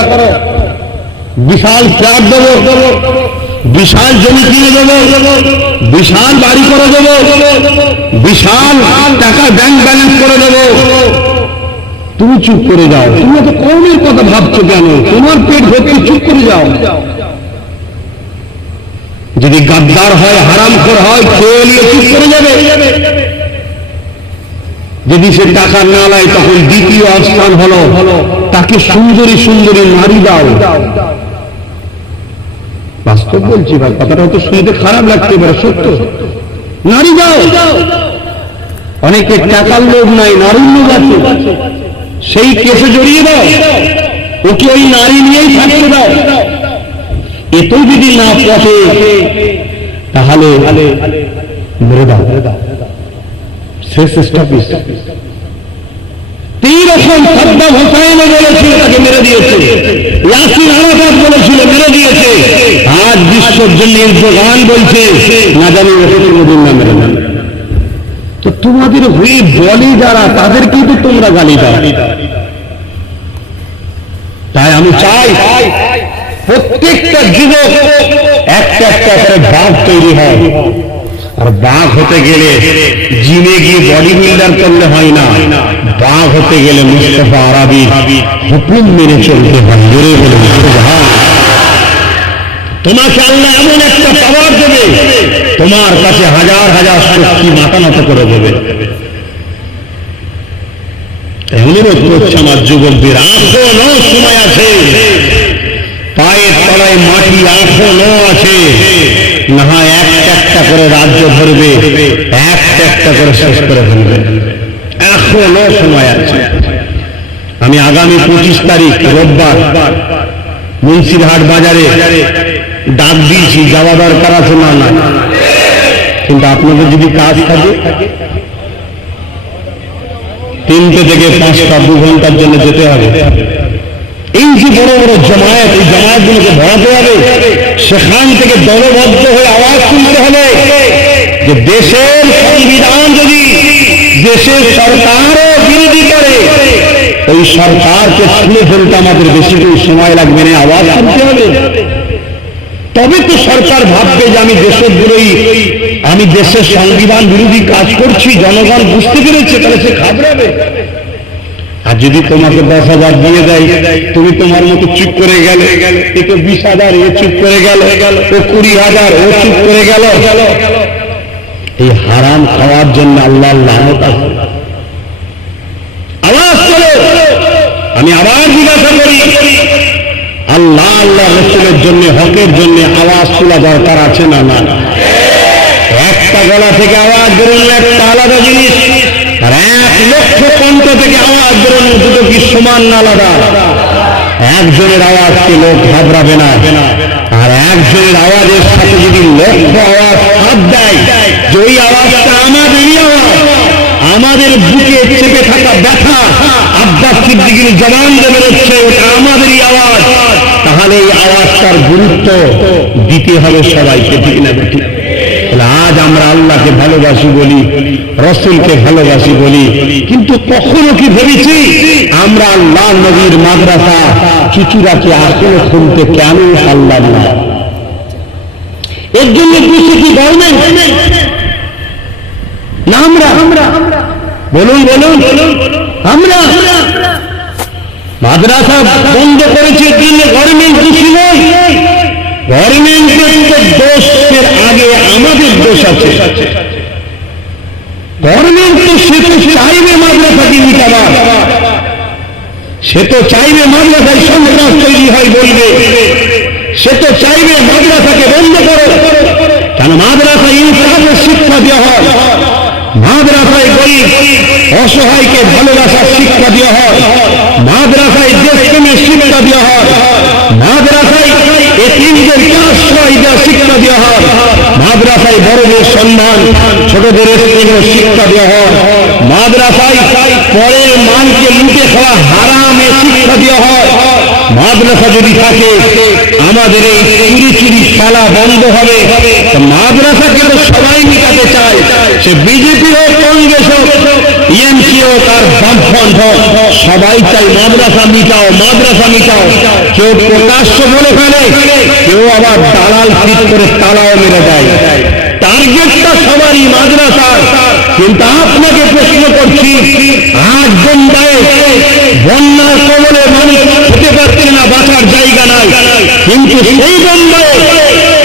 বিশাল ফ্ল্যাট দেবো, বিশাল জমি কিনে দেবো, বিশাল বাড়ি করে দেবো, বিশাল টাকা ব্যাংক ব্যালেন্স করে দেবো, তুমি চুপ করে যাও। তুমি তো কমের কথা ভাবছো কেন? তোমার পেট ভর্তি, চুপ করে যাও। যদি গাদ্দার হয়, হারামখোর হয়, খেয়ে নিয়ে চুপ করে যাবে। যদি সে টাকা না নেয় তখন দ্বিতীয় স্থান হলো তাকে সুন্দরী সুন্দরী নারী দাও। বাস্তব বলছি ভাই, কথাটা হয়তো শুনতে খারাপ লাগতে পারে, সত্য। নারী দাও। অনেকে টাকার লোভ নাই, নারীর লোভ আছে, সেই কেসে জড়িয়ে দাও, ওকে ওই নারী নিয়েই থাকতে দাও। এতেও যদি না পথে তাহলে মেরে দাও, শেষ স্টপিস। এইরকম সাদ্দাম হুসাইনও বলেছিল তাকে মেরে দিয়েছে, ইয়াসির আরাফাত বলেছিল মেরে দিয়েছে। আজ বিশ্বের জন্য ইরদোগান বলছে না জানি রসুলুল্লাহ মেরে দেন। তো তোমাদের হয়ে বলি যারা, তাদেরকেই তো তোমরা গালি দাও। তাই আমি চাই প্রত্যেকটা যুবক একটা একটা করে ভাব তৈরি হয়। আর বাঘ হতে গেলে জিমে গিয়ে বডি বিল্ডার করলে হয় না, বাঘ হতে গেলে মুস্তাফা আরবি হুকুম মেনে চলতে হয়। জোরে বলুন সুবহান। তোমাকে আল্লাহ এমন একটা পাওয়ার দেবে, তোমার কাছে হাজার হাজার শক্তি মাথা নত করে দেবে। অনুরোধ করছে আমার যুবকদের, এখনো সময় আছে, পায়ের তলায় মাটি এখনো আছে, না হয় একটা একটা করে রাজ্য ধরবে, একটা একটা করে শেষ করে ফেলবে, এখনো সময় আছে। আমি আগামী 25 তারিখ রোববার মুন্সিরহাট বাজারে ডাক দিয়েছি, যাওয়া দরকার আছে না না, কিন্তু আপনাদের যদি কাজ থাকে 3টে থেকে 5টা 2 ঘন্টার জন্য যেতে হবে। এই যে বড় বড় জমায়েত, এই জমায়েতগুলোকে ভরাতে হবে, সেখান থেকে দলবদ্ধ হয়ে আওয়াজ তুলতে হবে যে দেশের সংবিধান যদি দেশের সরকারও বিরোধী করে, ওই সরকারকে ছুঁড়ে ফেলতে আমাদের বেশি কোনো সময় লাগবে না, আওয়াজ তুলতে হবে। তবে তো সরকার ভাববে যে আমি দেশদ্রোহী, আমি দেশের সংবিধান বিরোধী কাজ করছি, জনগণ বুঝতে পেরেছে, তাহলে সে ঘাবড়াবে। আর যদি তোমাকে 10,000 দিয়ে দেয়, তুমি তোমার মতো চুপ করে গেলে, এ তো 20,000, এ চুপ করে গেল, ও 20,000, ও চুপ করে গেল, এই হারাম খাওয়ার জন্য আল্লাহর লানত আছে। আওয়াজ তোলো। আমি আবার জিজ্ঞাসা করি, আল্লাহ আল্লাহ রাসূলের জন্য, হকের জন্য আওয়াজ তোলা দরকার আছে না না? একটা গলা থেকে আওয়াজ বেরোনো একটা আলাদা জিনিস, আর 1 লক্ষ কণ্ঠ থেকে আওয়াজ বেরোনো দুটো কি সমান না আলাদা? একজনের আওয়াজকে লোক ঘাবড়াবে না, আর একজনের আওয়াজের সাথে যদি লক্ষ আওয়াজ হাত দেয় যে ওই আওয়াজটা আমাদেরই আওয়াজ, আমাদের বুকে চেপে থাকা ব্যথা আব্বাস সিদ্দিকীর জবান দিয়ে বেরোচ্ছে, ওটা আমাদেরই আওয়াজ, তাহলে এই আওয়াজটার গুরুত্ব দিতে হবে সবাইকে, ঠিক না? ঠিক। আজ আমরা আল্লাহকে ভালোবাসি বলি, রাসূলকে ভালোবাসি বলি, কিন্তু কখনো কি ভেবেছি আমরা আল্লাহ নবীর মাদ্রাসা চুচুড়াকে এখনো খুলতে কেন পারলাম না? এর জন্য দোষী কি গভর্নমেন্ট না আমরা? বলুন বলুন, আমরা মাদ্রাসা বন্ধ করেছি এর জন্য গভর্নমেন্ট দোষী নয়। গভর্নমেন্টের দোষের আগে আমাদের দোষ আছে। গভর্নমেন্ট তো সে তো চাইবে মাদ্রাসাকে মিটাবার, সে তো চাইবে মাদ্রাসায় সন্ত্রাস তৈরি হয় বলবে, সে তো চাইবে মাদ্রাসাকে বন্ধ করো, কেন মাদ্রাসায় ইনসাফের শিক্ষা দেওয়া হয়, মাদ্রাসায় গরিব অসহায়কে ভালোবাসার শিক্ষা দেওয়া হয়, মাদ্রাসায় দেশপ্রেমের শিক্ষা দেওয়া হয়, মাদ্রাসায় এতিমদের আশ্রয় দেওয়ার শিক্ষা দেওয়া হয়, মাদ্রাসায় বড়দের সম্মান, ছোটদের স্নেহের শিক্ষা দেওয়া হয়, মাদ্রাসায় পরের মানকে লুটে খাওয়া হারামের শিক্ষা দেওয়া হয়। মাদ্রাসা যদি থাকে আমাদের এই চুরি চুরি খেলা বন্ধ হবে। মাদ্রাসাকে তো সবাই মিটাতে চায়, সে বিজেপি হোক, কংগ্রেস হোক, টিএমসি হোক আর বামফ্রন্ট হোক, সবাই চাই মাদ্রাসা মিটাও, মাদ্রাসা মিটাও। কেউ প্রকাশ্য বলে ফেলে, কেউ আবার দালাল ফিট করে তালাও মেরে দেয়। টার্গেটটা সবারই মাদ্রাসা। কিন্তু আপনাকে প্রশ্ন করছি, আজ বোম্বাইয়ে বন্যার কবলে মানুষ হতে পারছে না, বাঁচার জায়গা নাই, কিন্তু সেই বোম্বাইয়ে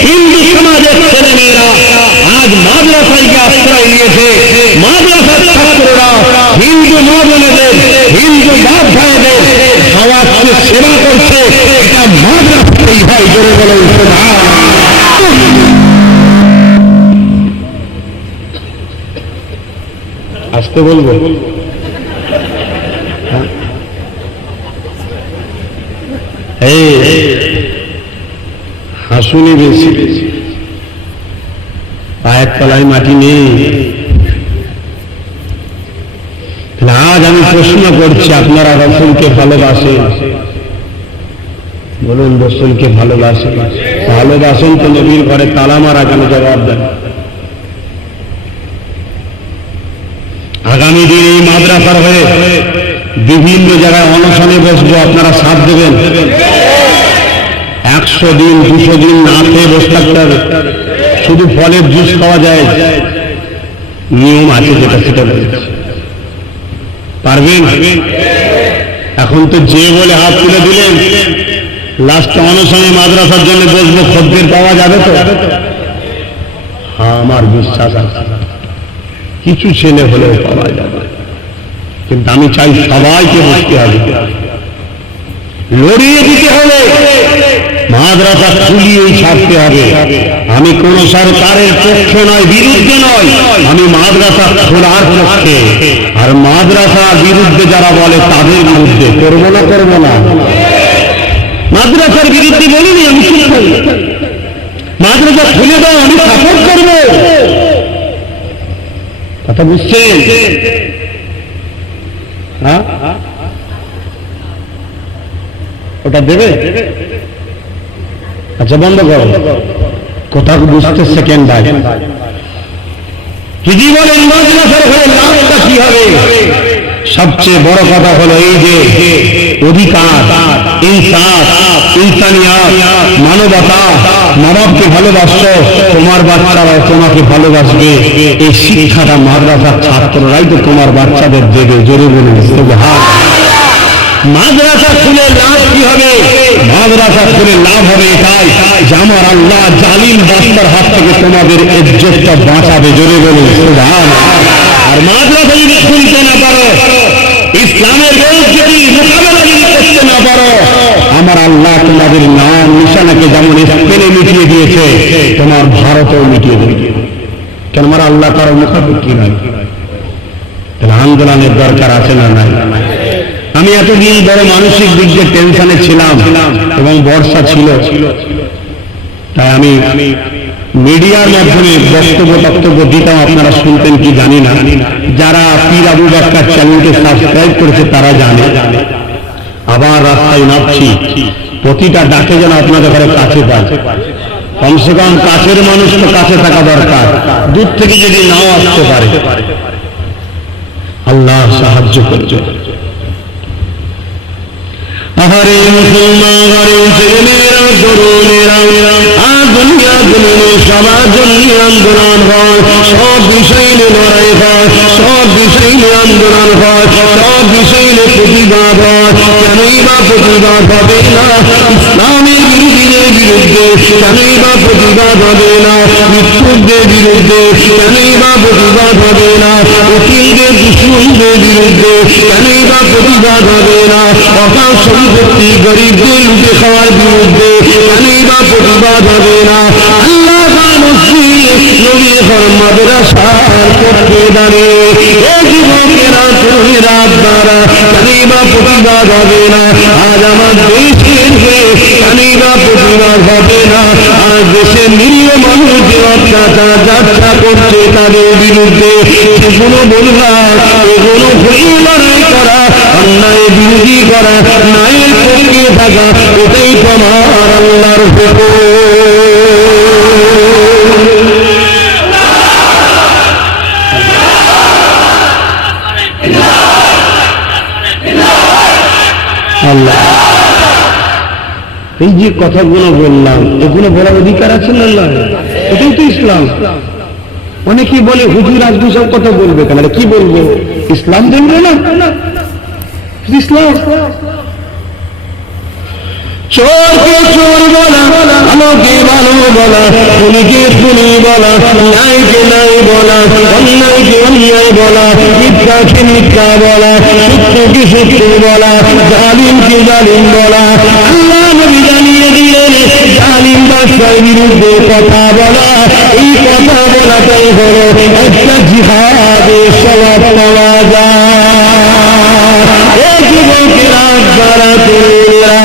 হিন্দু সমাজের ছেলেমেয়েরা আজ মাদ্রাসায় আশ্রয় নিয়েছে। মাদ্রাসার ছাত্ররা হিন্দু মা বোনেদের, হিন্দু বাপ ভাইদের খাওয়াচ্ছে, সেবা করছে, এটা মাদ্রাসাতেই হয়। জোরে বলে আসতে বলবো? হাসুনি বেশি, পায়ের তলায় মাটি নেই। আজ আমি প্রশ্ন করছি, আপনারা রাসূলকে ভালোবাসেন? বলুন, রাসূলকে ভালোবাসেন? ভালোবাসেন তো নবীর ঘরে তালা মারা কেন? জবাব দেন। আগামী দিন এই মাদ্রাসার হয়ে বিভিন্ন জায়গায় অনশনে বসবো, আপনারা সাথ দেবেন? 100 দিন 200 দিন না খেয়ে বসে থাকতে হবে। শুধু ফলের জুস খাওয়া যায়, নিয়ম আছে যেটা, সেটা বলছে পারবেন? এখন তো যে বলে হাত তুলে দিলেন, লাস্টে অনশনে মাদ্রাসার জন্য বসবো, খদ্দের পাওয়া যাবে তো? হ্যাঁ, আমার বিশ্বাস আছে কিছু ছেলে হলেও পাওয়া যাবে, কিন্তু আমি চাই সবাইকে বসতে হবে, লড়িয়ে দিতে হবে, মাদ্রাসা খুলিয়েই ছাড়তে হবে। আমি কোন সরকারের পক্ষে নয়, বিরুদ্ধে নয়, আমি মাদ্রাসা খোলার পক্ষে। আর মাদ্রাসা বিরুদ্ধে যারা বলে তাদের বিরুদ্ধে করবো না, করবো না। মাদ্রাসার বিরুদ্ধে বলিনি, আমি চুপ করি। মাদ্রাসা খুলে দাও, আমি সাপোর্ট করবো। কথা বুঝছেন? হ্যাঁ, ওটা দেবে? আচ্ছা, বন্ধ করো, কথা বুঝতে সেকেন্ড ভাই। কি বলেন মাদ্রাসার হয়ে লাভটা কি হবে? সবচেয়ে বড় কথা হলো এই যে অধিকার, ইনসাফ, ইনসানিয়াত, মানবতা, মা বাপকে ভালোবাসো, তোমার বাচ্চারাও তোমাকে ভালোবাসবে। এই শিক্ষাটা মাদ্রাসার ছাত্ররাই তো তোমার বাচ্চাদের দেবে। জোরে বলুন সুবহানাল্লাহ। মাদ্রাসা খুলে লাভ কি হবে? মাদ্রাসা খুলে লাভ হবে এটাই যে আমার আল্লাহ জালিম বাদশার হাত থেকে তোমাদের ইজ্জতটা বাঁচাবে। জোরে বলুন সুবহানাল্লাহ। আর মাদ্রাসা যদি খুলতে না পারো, ইসলামের বিরোধ যদি মোকাবেলা যদি করতে না পারো, আমার আল্লাহ তোমাদের নাম নিশানাকে যেমন স্পেনে মিটিয়ে দিয়েছে, তোমার ভারতেও মিটিয়ে দেবে। কেন? আমার আল্লাহ কারো মুখাপেক্ষি নয়। তাহলে আন্দোলনের দরকার আছে না নাই? আমি এতদিন বড় মানসিক দিক দিয়ে টেনশনে ছিলাম এবং বর্ষা ছিল, তাই আমি মিডিয়ার মাধ্যমে বক্তব্য দিতাম। আপনারা শুনতেন কি জানি না। যারা পীর আবু বাক্কার চ্যানেলকে সাবস্ক্রাইব করেছে তারা জানে। আবার রাস্তায় নামছি, প্রতিটা ডাকে যেন আপনাদের ঘরে কাছে পায়। কমসে কম কাছের মানুষ তো কাছে থাকা দরকার, দূর থেকে যদি নাও আসতে পারে। আল্লাহ সাহায্য করছে। আহারে মুসলমান, ঘরে ছেলেমেয়েরা, তরুণেরা, দুনিয়া দুনিয়া সবার জন্য আন্দোলন হয়, সব বিষয় নিয়ে লড়াই হয়, সব বিষয় নিয়ে আন্দোলন হয়, সব বিষয় নিয়ে প্রতিবাদ হয়। কেনই বা প্রতিবাদ হবে না ইসলামের বিরোধীদের বিরুদ্ধে? কেনই বা প্রতিবাদ হবে না মৃত্যুদের বিরুদ্ধে? কেনই বা প্রতিবাদ হবে না উকিলদের দুশ্মনদের বিরুদ্ধে? কেনই বা প্রতিবাদ হবে না অকাল সম্পত্তি গরিবদের লুটে খাওয়ার বিরুদ্ধে? কেনই বা প্রতিবাদ হবে না আল্লাহ মাদ্রাসার পক্ষে দাঁড়িয়ে যুবকেরা, তরুণেরা, আপনারা কেনই বা প্রতিবাদ হবে না? আজ আমার দেশের কেনই বা প্রতিবাদ হবে না? আজ দেশের নিরীহ মানুষ যে অত্যাচার যাত্রা করছে তাদের বিরুদ্ধে সেগুলো বললাম, এগুলো হয়ে লড়াই করা, অন্যায় বিরোধী করা, ন্যায়ের পক্ষে থাকা, এটাই তো আমার আল্লাহর হুকুম। আল্লাহ এই যে কথাগুলো বললাম, এগুলো বলার অধিকার আছে না? এটাই তো ইসলাম। অনেকেই বলে হুজুর আজকে সব কথা বলবে, কেন? কি বলবো? ইসলাম জানবে না? ইসলাম চোরকে চোর বলা, ভালোকে ভালো বলা, খুনিকে খুনি বলা, ন্যায়কে ন্যায় বলা, অন্যায়কে অন্যায় বলা, মিথ্যাকে মিথ্যা বলা, সত্যকে সত্য বলা, জালিমকে জালিম বলা। আল্লাহ নবী জানিয়ে দিলেন জালিম বাদশার বিরুদ্ধে কথা বলা, এই কথা বলাটাই হলো একটা জিহাদের স্বভাব পাওয়া যায়। যুবকেরা, আপনারা, তরুণেরা,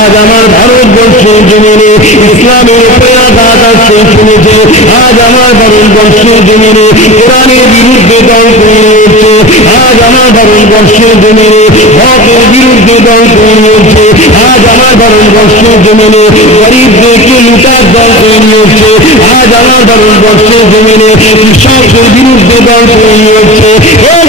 আজ আমার ভারতবর্ষের জমিনে ইসলামের উপরে আঘাত আসছে শুনেছে। আজ আমার ভারতবর্ষের জমিনে কোরআনের বিরুদ্ধে দল তৈরি হচ্ছে। আজ আমার ভারতবর্ষের জমিনে হকের বিরুদ্ধে দল তৈরি হচ্ছে। আজ আমার ভারতবর্ষের জমিনে গরিবদেরকে লুটার দল তৈরি হচ্ছে। আজ আমার ভারতবর্ষের জমিনে কৃষকদের বিরুদ্ধে দল তৈরি হচ্ছে।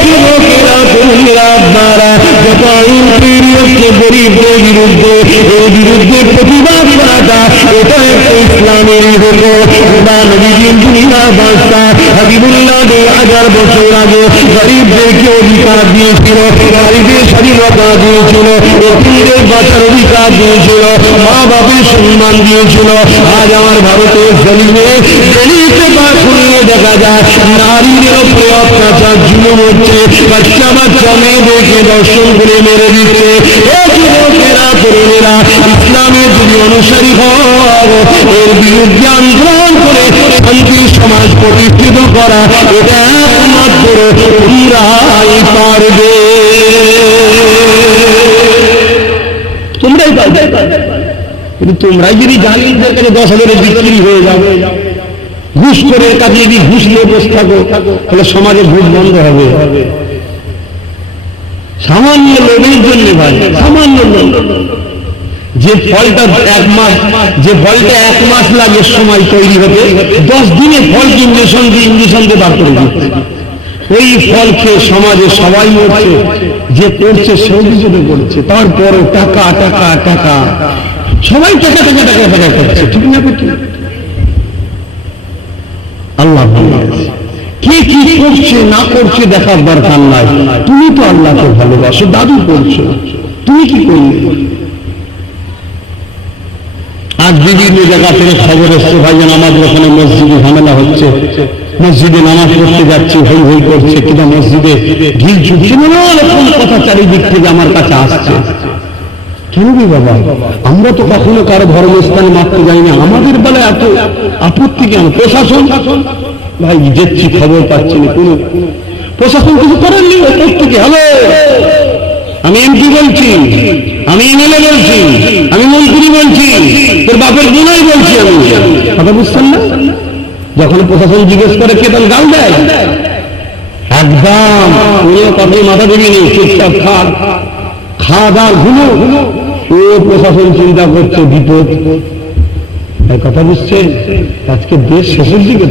যুবকেরা, তরুণেরা, আপনারা যত আইন তৈরি হচ্ছে গরিবদের বিরুদ্ধে, এই বিরুদ্ধে প্রতিবাদ করাটা এটা একটা ইসলাম मेरे হলো खुदा नबी दुनिया बादशाह हबीबुल्लाह 2000 বছর আগে গরিবদেরকে অধিকার দিয়েছিল, নারীদের স্বাধীনতা দিয়েছিল, এতিমদের বাঁচার অধিকার দিয়েছিল, মা বাপের সম্মান দিয়েছিল। আজ আমার ভারতের জমিনে দিল্লিতে বা খুললে দেখা যায় নারীদের উপরে অত্যাচার জুলুম হচ্ছে, বাচ্চা বাচ্চা মেয়েদেরকে দর্শন করে মেরে দিচ্ছে। যুবকেরা তরুণেরা ইসলামের যদি অনুসারী হও, এর বিরুদ্ধে আন্দোলন করে শান্তি সমাজ প্রতিষ্ঠিত করা এটা একমাত্র তোমরাই পারবে, তোমরাই পারবে। কিন্তু তোমরাই যদি জালিমদের কাছে 10,000 বিক্রি হয়ে যাবে, ঘুষ করে কাজে যদি ঘুষ নিয়ে বসে থাকো, তাহলে সমাজে ঘুষ বন্ধ হবে। সামান্য লোভের জন্য ভাই, সামান্য লোভ, যে ফলটা 1 মাস, যে ফলটা 1 মাস লাগে সময় তৈরি হতে, 10 দিনে ফলকে ইঞ্জেকশন দিয়ে বার করে দিচ্ছে। ওই ফল খেয়ে সমাজে সবাই মরছে, যে করছে সেও বিপদে পড়ছে। তারপরও টাকা টাকা টাকা, সবাই টাকা টাকা টাকা টাকা করছে, ঠিক না? আল্লাহ কে কি করছে না করছে দেখার দরকার নাই, তুমি তো আল্লাহকে ভালোবাসো। দাদু করছো, তুমি কি করলে? আজ বিভিন্ন জায়গা থেকে খবর এসছে ভাইজান আমাদের ওখানে মসজিদে ঝামেলা হচ্ছে, মসজিদে নামাজ পড়তে যাচ্ছে, হই হই করছে, কিনা মসজিদে ঢিল ছুটছে, নানা কথা চারিদিক থেকে আমার কাছে আসছে। কেন রে বাবা, আমরা তো কখনো কারো ধর্মস্থানে মারতে যাই না, আমাদের বেলায় এত আপত্তি কেন? প্রশাসন ভাই দেখছি, খবর পাচ্ছি না, কোন প্রশাসন কিছু করেননি। প্রত্যেকে হ্যালো, আমি এমপি বলছি, আমি এমএলএ বলছি, আমি মন্ত্রী বলছি, তোর বাপের গুণাই বলছি, আমি কথা বুঝছেন না? যখন প্রশাসন জিজ্ঞেস করে কে, তখন গাল দেয় একদম, কথাই মাথা দিবি নি, চুপচাপ খাওয়া দাওয়ার ঘুমো। ও প্রশাসন চিন্তা করছে বিপদ, কথা বুঝছেন? আজকে দেশ শেষের দিকে।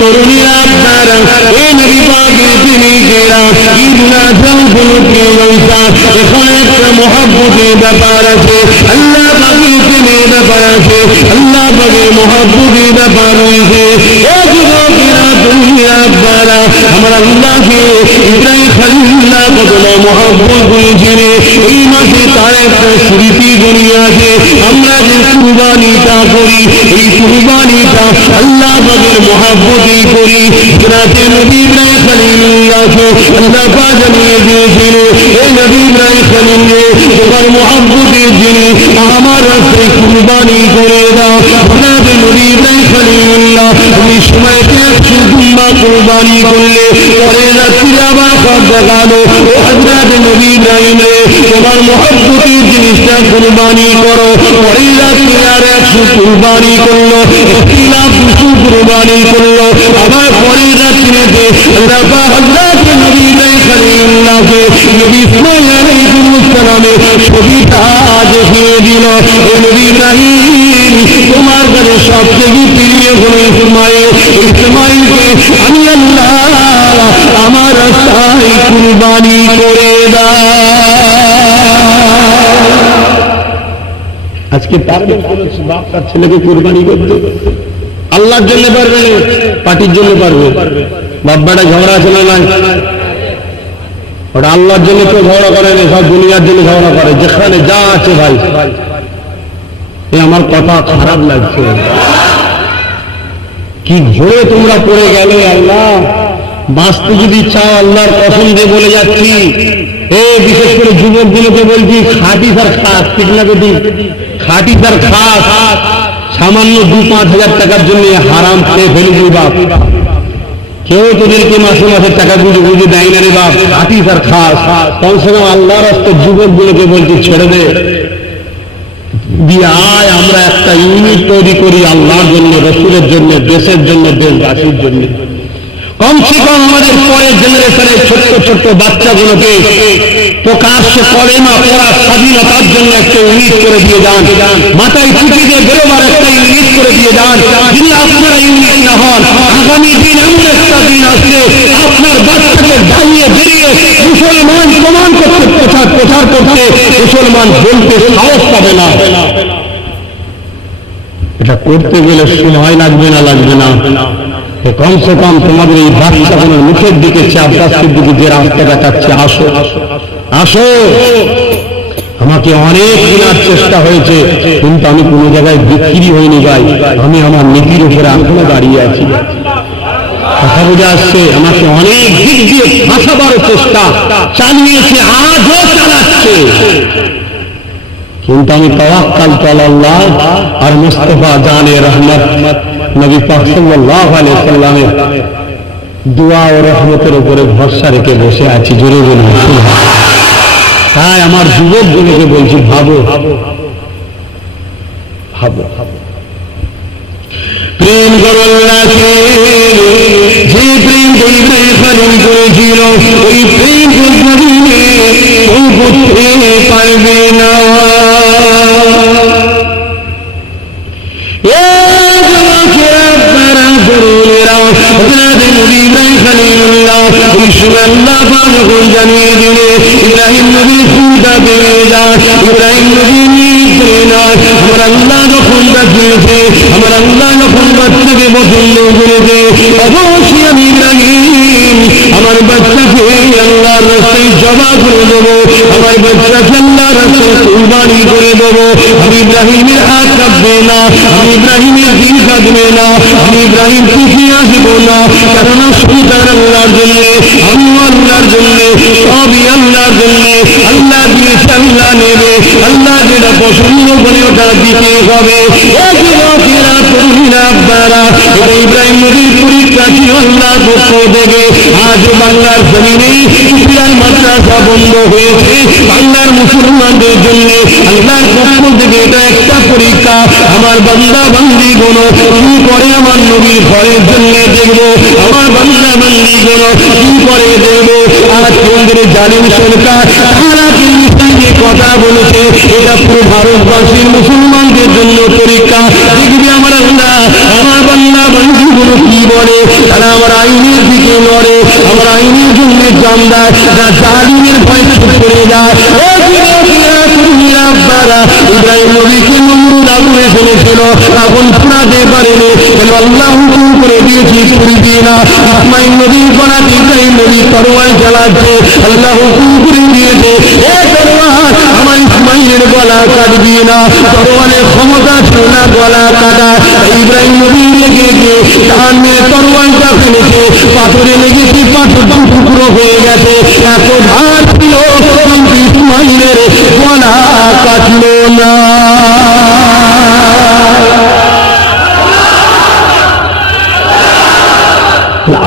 তরুণীরা আপনারা এই নবী পাকের প্রেমিকেরা ঈদ উল উপলক্ষে এখানে একটা মহব্বতের ব্যাপার আছে, আল্লাহ পাকের প্রেমের ব্যাপার আছে, আল্লাহ পাকের মহব্বতের ব্যাপার রয়েছে। যুবকেরা তরুণীরা আপনারা আমার আল্লাহকে ইব্রাহিম খলিলুল্লাহ কতটা মহব্বত করেছিলেন, এই মাসে তার একটা স্মৃতি গড়িয়ে আছে। আমরা যে কুরবানিটা করি, এই কুরবানিটা আল্লাহ পাকের মহব্বতেই করি। রাতে নবী ইব্রাহিম খলিলুল্লাহকে আল্লাহ পাক জানিয়ে দিয়েছিল, এই নবী ইব্রাহিম খলিল তোমার মহব্বতের জিনিস আমার রাস্তায় কুরবানি করে দাও। রাতে নবী ইব্রাহিম খলিলুল্লাহ তুমি সময়তে 100 দুম্বা কুরবানি করলে, পরের রাত্রে আবার সব দেখালো, রাতে নবী ইব্রাহিম তোমার মহব্বতের জিনিসটা কুরবানি করো। পরের রাত্রে আর 100 কুরবানি করলো, 1,00,000 কুরবানি করলো। আবার পরের রাত্রিতে হযরত নবী ইব্রাহিম খলিলুল্লাহকে নবী ইসমাঈল আলাইহিস সালামের ছবিটা দেখিয়ে দিল। নবী ইব্রাহিম তোমার কাছে সবথেকে প্রিয় হলো ইসমাঈল, ইসমাঈলকে আমি আল্লাহ আমার রাস্তায় কুরবানি করে দাও। আজকে পারবেন কোন বাপ তার ছেলেকে কুরবানি করতে? আল্লাহর জন্য পারবে, পার্টির জন্য পারবে? বাপ্পাটা ঝগড়া আছে না নাই? ওটা আল্লাহর জন্য কেউ ঝগড়া করে না, সব দুনিয়ার জন্য ঝগড়া করে, যেখানে যা আছে ভাই। আমার কথা খারাপ লাগছে, কি ঘোরে তোমরা পড়ে গেলে। আল্লাহ বাঁচতে যদি চাও আল্লাহর কসম দিয়ে বলে যাচ্ছি, বিশেষ করে যুবকগুলোকে বলছি, খাটি তার খাস, ঠিক না বেটি? খাটি তার খাস, সামান্য 2-5 হাজার টাকার জন্য হারাম খেয়ে ফেলবি বাপ। কেউ তোদেরকে মাসে মাসে টাকা গুঁজে দেয় না রে বাপ, খাটি তার খাস। কমসে কম আল্লাহর রাস্তায় যুবকগুলোকে বলছি ছেড়ে দে, দিয়ে আয় আমরা একটা ইউনিট তৈরি করি আল্লাহর জন্য, রসুলের জন্য, দেশের জন্য, দেশবাসীর জন্য। কমসে কম আমাদের পরের জেনারেশনের ছোট্ট ছোট্ট বাচ্চাগুলোকে প্রকাশ্যে কলেমা পড়ার স্বাধীনতার জন্য একটা ইউনিট করে দিয়ে যান, মাথায় টুপি দিয়ে বেরোবার একটা ইউনিট করে দিয়ে যান। যদি আপনারা ইউনিট না হন, আগামী দিন এমন একটা দিন আসলে আপনার বাচ্চাকে দাঁড়িয়ে বেরিয়ে মুসলমান প্রমাণ করতে প্রচার করতে মুসলমান বলতে সাহস পাবে না। এটা করতে গেলে সময় লাগবে না কমসে কম তোমাদের এই বাচ্চাগুলোর মুখের দিকে আব্বাসের দিকে যে রাস্তা দেখাচ্ছে, আসো। আমাকে অনেক কেনার চেষ্টা হয়েছে, কিন্তু আমি কোনো জায়গায় বিক্রি হইনি ভাই, আমি আমার নীতির উপরে এখনো দাঁড়িয়ে আছি। কথা বোঝা আসছে? আমাকে অনেক দিক দিয়ে ফাঁসাবার চেষ্টা চালিয়েছে, আজও চালাচ্ছে, কিন্তু আমি তাওয়াক্কাল আল্লাহ আর মুস্তাফা জানে রহমত নবী পাক সাল্লাল্লাহু আলাইহি সাল্লামের দোয়া ও রহমতের উপরে ভরসা রেখে বসে আছি। জোরে বলুন সুবহানাল্লাহ। তাই আমার যুবকগুলোকে বলছি, ভাবো প্রেম করো আল্লাহকে। যে প্রেম ইব্রাহিম খলিল করেছিল, ওই প্রেম কোনদিনে কেউ করতে পারবে না। জানিয়ে দিলে ইব্রাহিম নবী খুঁজা পেয়ে যায়। ইব্রাহিম নবী আমার আল্লাহ যখন বাঁচিয়েছে, আমার আল্লাহ যখন বাচ্চাকে পছন্দ করেছে, অবশ্যই আমি ইব্রাহিম আমার বাচ্চাকে আল্লাহর রাস্তায় জমা করে দেবো, আমার বাচ্চাকে আল্লাহর রাস্তায় কুরবানি করে দেবো। আমি ইব্রাহিমের হাত কাঁপবে না, আমি ইব্রাহিমের দিন কাঁদবে না, আমি ইব্রাহিম পিছিয়ে আসবো না, কেননা সুতার আল্লাহর জন্য, আমি আল্লাহর জন্য, সবই আল্লাহর জন্য। আল্লাহ দিয়েছে, আল্লাহ নেবে, আল্লাহ যেটা পছন্দ করে ওটা দিতে হবে। ইব্রাহিম নবীর পরীক্ষা ছিল আল্লাহর পক্ষ থেকে। আজ বাংলার জমিনেই ইসলাম মাদ্রাসা বন্ধ হয়েছে বাংলার মুসলমানদের জন্য। আল্লাহর পক্ষ থেকে এটা একটা পরীক্ষা। আমার বান্দা বান্দি গুলো কি করে আমার নবীর ঘরের জন্য দেখবো, আমার বান্দা বান্দি গুলো কি করে দেখবো। আর কেন্দ্রের জালিম সরকার তারা যে কথা বলেছে, এটা পুরো ভারতবর্ষের মুসলমানদের জন্য পরীক্ষা। দেখবি আমার আল্লাহ আমার বান্দা বান্দি গুলো কি বলে, তারা আমার আইনের দিকে লড়ে, আমার আইনের জন্য জান দেয়, না জালিমের ভয় চুপ করে যায়। ইব্রাহিম নবীকে নমরুদ আগুনে ফেলেছিল, আগুন পোড়াতে পারেনি, আল্লাহ হুকুম করে দিয়েছি পুড়িয়ে না। ইসমাইল নবীর গলাতে ইব্রাহিম নবী তরোয়াল চালাচ্ছে, আল্লাহ হুকুম করে দিয়েছে, এ তরোয়াল আমার ইসমাইলের গলা কাটবি না। তরোয়ালের ক্ষমতা ছিল না গলা কাটা। ইব্রাহিম নবী লেগেছে, ডান মেয়ে তরোয়ালটা ফেলেছে, পাথরে লেগেছে, পাথর টুকরো হয়ে গেছে। এত ধার ছিল, কিন্তু ইসমাইলের গলা কাটল না।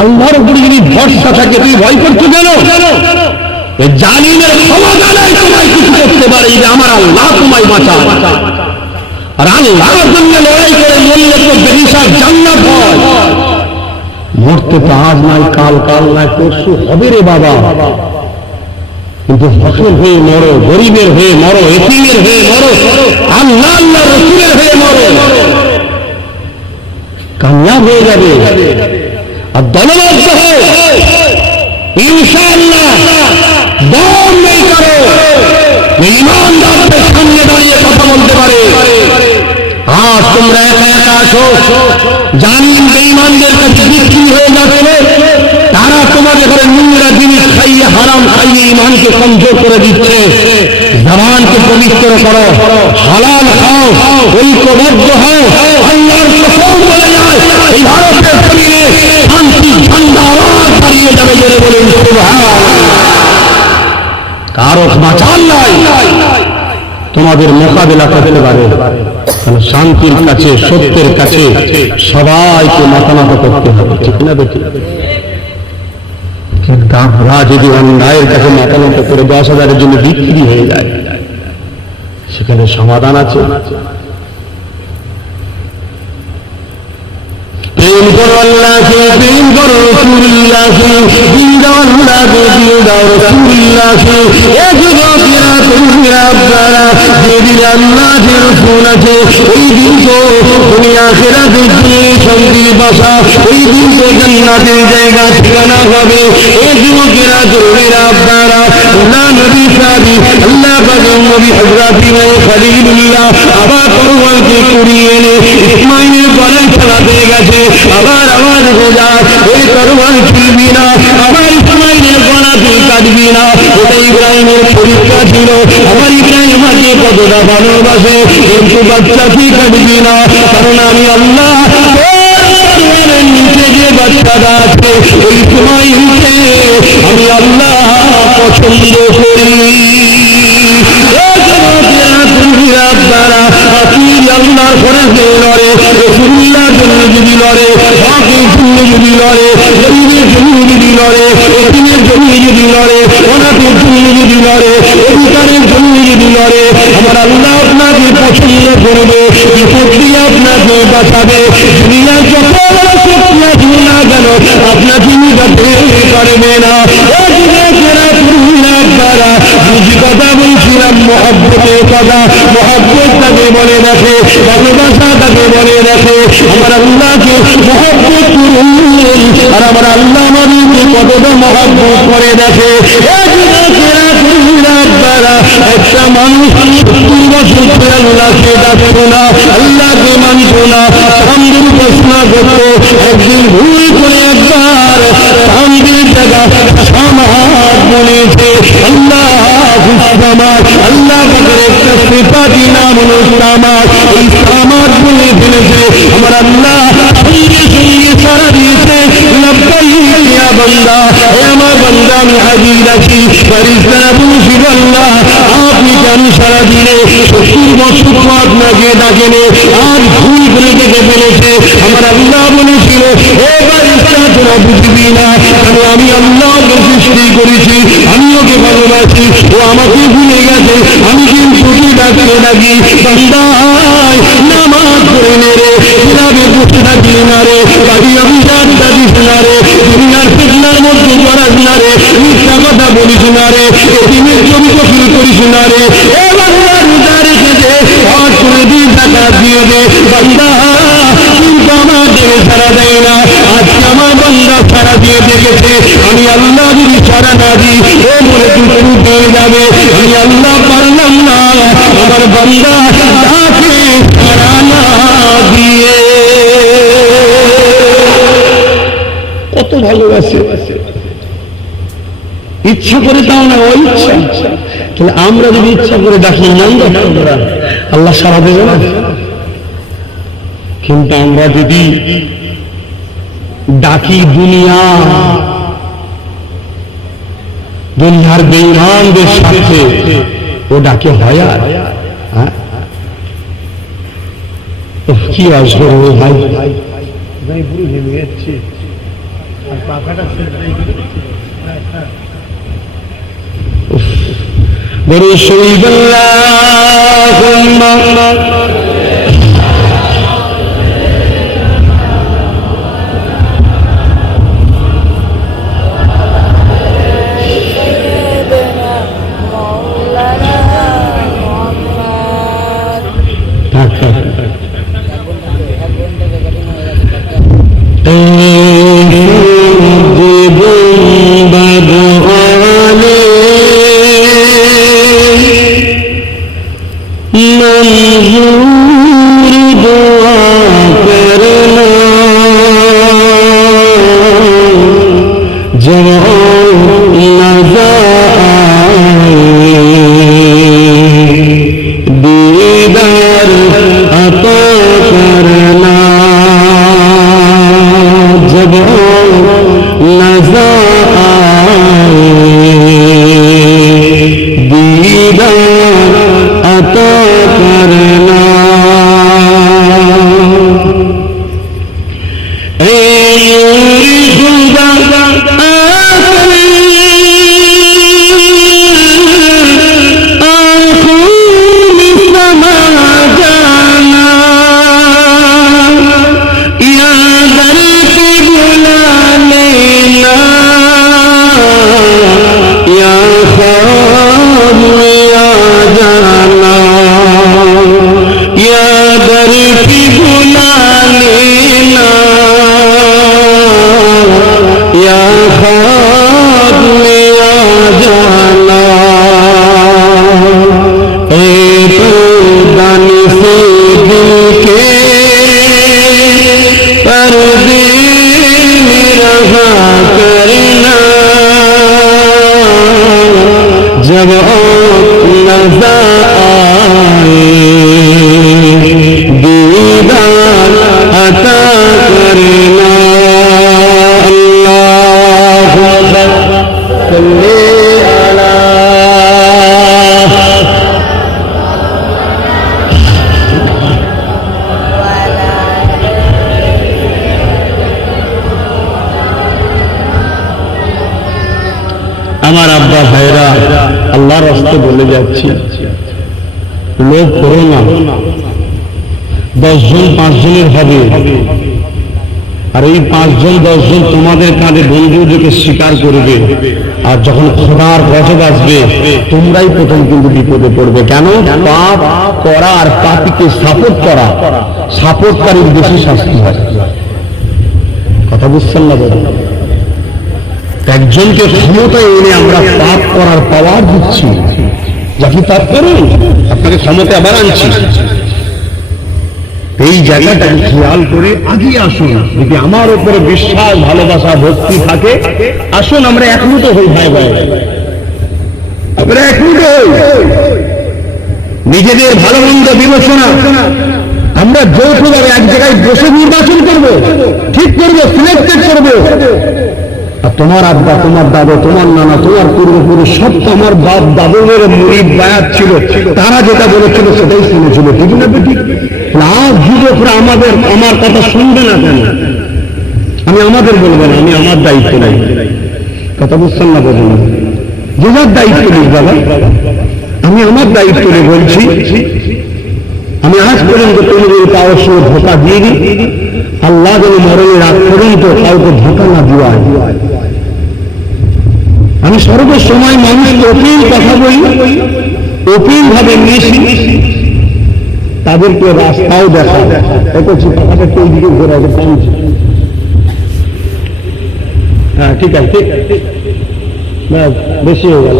আল্লাহর উপরে যদি ভরসা থাকে, তুই ভয় করছো কেন? জালিমের ক্ষমতা নাই তোমায় কিছু করতে পারে, যে আমার আল্লাহ তোমায় বাঁচায়। আর আল্লাহর জন্য লড়াই করে মরলে তো বেরিসার জান্নাত হয়। মরতে তো আজ নাই, কাল নাই, পরশু হবে রে বাবা, কিন্তু হকের হয়ে মরো, গরিবের হয়ে মরো, এতিমের হয়ে মরো, আল্লাহ আল্লাহ রসুলের হয়ে মরো, কামিয়াব হয়ে যাবে। আর দলবদ্ধ হও, ইনশাআল্লাহ দম নেই কারো ইমানদারদের সামনে দাঁড়িয়ে কথা বলতে পারে। আজ তোমরা একা একা আসো, জালিম বেঈমানদের কাছে বিক্রি হয়ে যাচ্ছে, তারা তোমাদের ঘরে নোংরা জিনিস খাইয়ে, হারাম খাইয়ে ইমানকে কমজোর করে দিচ্ছে। জবানকে পবিত্র করো, হালাল খাও, ঐক্যবদ্ধ হও। আল্লাহর কসম বলে যায়, এই ভারতের জমিনে শান্তি ঠান্ডা আওয়াজ দাঁড়িয়ে যাবে। জোরে বলুন সুবহানাল্লাহ। কারো বাঁচাল নাই তোমাদের মোকাবেলা করতে পারে। শান্তির কাছে, সত্যের কাছে সবাইকে মাথা নত করতে হবে, ঠিক না বেটি? কিন্তু আমরা যদি অন্যায়ের কাছে মাথা নত করে 10,000-এর জন্য বিক্রি হয়ে যায়, সেখানে সমাধান আছে? প্রেম করো আল্লাহকে, প্রেম করো রাসূলুল্লাহকে, দিন দাও আল্লাহকে, দিন দাও রাসূলুল্লাহকে। এ যুবকেরা, তরুণেরা, আপনারা যেদিন আল্লাহর রাসূল আছে, ওই দিন তো তুমি আখিরাতে গিয়ে শান্তির বাসা, ওই দিন তো জান্নাতের জায়গা ঠিকানা হবে। এ যুবকেরা, তরুণেরা, আপনারা না নবী আল্লাহ পাকের নবী হযরত ইব্রাহিম খলিলুল্লাহ আবার তরবারকে কুড়িয়ে এনে ইসমাইলের গলায় চালাতে গেছে, আবার আওয়াজ হয়ে যায় এই তরবার চলবি না, আবার ইসমাইলের গলা তুই কাটবি না। ওটা ইব্রাহিমের পরীক্ষা ছিল, আমার ইব্রাহিম আমাকে কতটা ভালোবাসে, কিন্তু বাচ্চা তুই কাটবি না, কারণ আমি আল্লাহ তরবারের নিচে যে বাচ্চাটা আছে ওই ইসমাইলকে আমি আল্লাহ পছন্দ করি। আপনারা আপনি আল্লাহর ফরজে লড়ে, রাসূলুল্লাহর জন্য যদি লড়ে, হকের জন্য যদি লড়ে, গরীবের জন্য যদি লড়ে, এতিমের জন্য যদি লড়ে, অনাথের জন্য যদি লড়ে, অধিকারের জন্য যদি লড়ে, আমার আল্লাহ আপনাকে পছন্দ করবে, বিপদ দিয়ে আপনাকে বাঁচাবে। দুনিয়ায় যত বড় শক্তি আসুন না কেন আপনাকে নিতে পারবে না। আপনারা বুঝি কথা বলছিলাম, মহব্বতের কথা, মহব্বত তাকে বলে রাখে, ভালোবাসা তাকে বলে রাখে। আমার আল্লাহকে মহব্বত করুন, আর আমার আল্লাহ আমাদেরকে কতটা মহব্বত করে রাখে। একটা মানুষ 70 বছর ধরে আল্লাহকে ডাকতো না, আল্লাহকে মানত না, সামনের প্রশ্ন করতো, একদিন ভুল করে একবার সামনের জায়গা সামার বলেছে, আল্লাহ সামার, আল্লাহ একটা সেপাতি নাম হল সামার, এই সামার বলে ফেলেছে। আমার আল্লাহ সঙ্গে সঙ্গে সারা দিয়েছে, বান্দা, আমার বান্দা আমি হাজির আছি, আল্লাহ আপনি কেন সারা দিলে 70 বছর আপনাকে ডাকেনে আর ভুল করে ডেকে ফেলেছে। আমার আল্লাহ বলেছিল তোরা বুঝবি না, আমি আল্লাহকে সৃষ্টি করেছি, আমি ওকে ভালোবাসি, ও আমাকে ভুলে গেছে, আমি কিন্তু ডাকে ডাকি বান্দা নামাজ পড়ে নে রে, কিভাবে বসে থাকি না রে, বাড়ি আমি দিস না রে, দুনিয়ার ফিতনার মধ্যে জড়াস না রে, মিথ্যা কথা বলিস না রে, এতিমের জমি দখল করিস না রে, এ বাংলা রোজা রেখে দে, হজ করে দিন, টাকা দিয়ে দে বান্দা, কিন্তু আমার দেবে সারা দেয় না। আজকে আমার বান্দা সারা দিয়ে দেখেছে, আমি আল্লাহ যদি সারা না দিই ও বলে দুঃখ দিয়ে যাবে, আমি আল্লাহ পারলাম না আমার বান্দা তাকে সারা না দিয়ে। কত ভালোবাসে, ইচ্ছা করে তাও না, ওই ইচ্ছা। তাহলে আমরা যদি ইচ্ছা করে ডাকি নাম আমরা আল্লাহ সারা দেবে না, কিন্তু আমরা যদি ডাকি দুনিয়ার বেঈমানদের সাথে, ও ডাকে হয় আর কি আসবে ভাই, বড় শহীদ अता करना जब नजर आए दीदार अता करना अल्लाहुम्मा सल्ली अला। আমার আব্বা ভাইরা আল্লাহর রাস্তায় বলে যাচ্ছি, লোক করো না, 10 জন 5 জনের হবে, আর এই 5 জন 10 জন তোমাদের কাঁধে বন্ধুদেরকে স্বীকার করবে, আর যখন খোদার গজব আসবে তোমরাই প্রথম কিন্তু বিপদে পড়বে। কেন? পাপ করা আর পাপীকে সাপোর্ট করা, সাপোর্টকারীর বেশি শাস্তি হয়। কথা বুঝছেন না? বলে একজনকে ক্ষমতায় এনে আমরা পাপ করার পাওয়ার দিচ্ছি, যাকে পাপ করুন আপনাকে ক্ষমতা আবার আনছি। এই জায়গাটাকে খেয়াল করে আগে আসুন, যদি আমার উপরে বিশ্বাস ভালোবাসা ভক্তি থাকে, আসুন আমরা একমত হই ভাই ভাই, আমরা একমত হই। নিজেদের ভালো মন্দ বিবেচনা আমরা যৌথভাবে এক জায়গায় বসে নির্বাচন করব, ঠিক করবো, সিলেক্টেড করবো। আর তোমার আব্বা, তোমার দাদা, তোমার নানা, তোমার পূর্বপুরুষ সব তো আমার বাপ দাদুদের মুরিদ বায়াত ছিল, তারা যেটা বলেছিল সেটাই শুনেছিল, ঠিক না? ঠিক লাভ যুবকরা আমার কথা শুনবে না কেন? আমি আমাদের বলবো না, আমি আমার দায়িত্ব নাই। কথা বুঝছেন না? বলুন যে যার দায়িত্ব নেই বাবা, আমি আমার দায়িত্ব নিয়ে বলছি। আমি আজ পর্যন্ত তোমাদের কারোর সঙ্গে ধোঁকা দিইনি, আল্লাহ যেন মরণের আগ পর্যন্ত কাউকে ধোঁকা না দেওয়া। আমি সর্বসময় মানুষকে ওপেন কথা বলি, ওপেন ভাবে মিশি, তাদেরকে রাস্তাও দেখা। কথাটা কেউ দিকে ঘোরা পৌঁছে, হ্যাঁ ঠিক আছে, বেশি হয়ে গেল।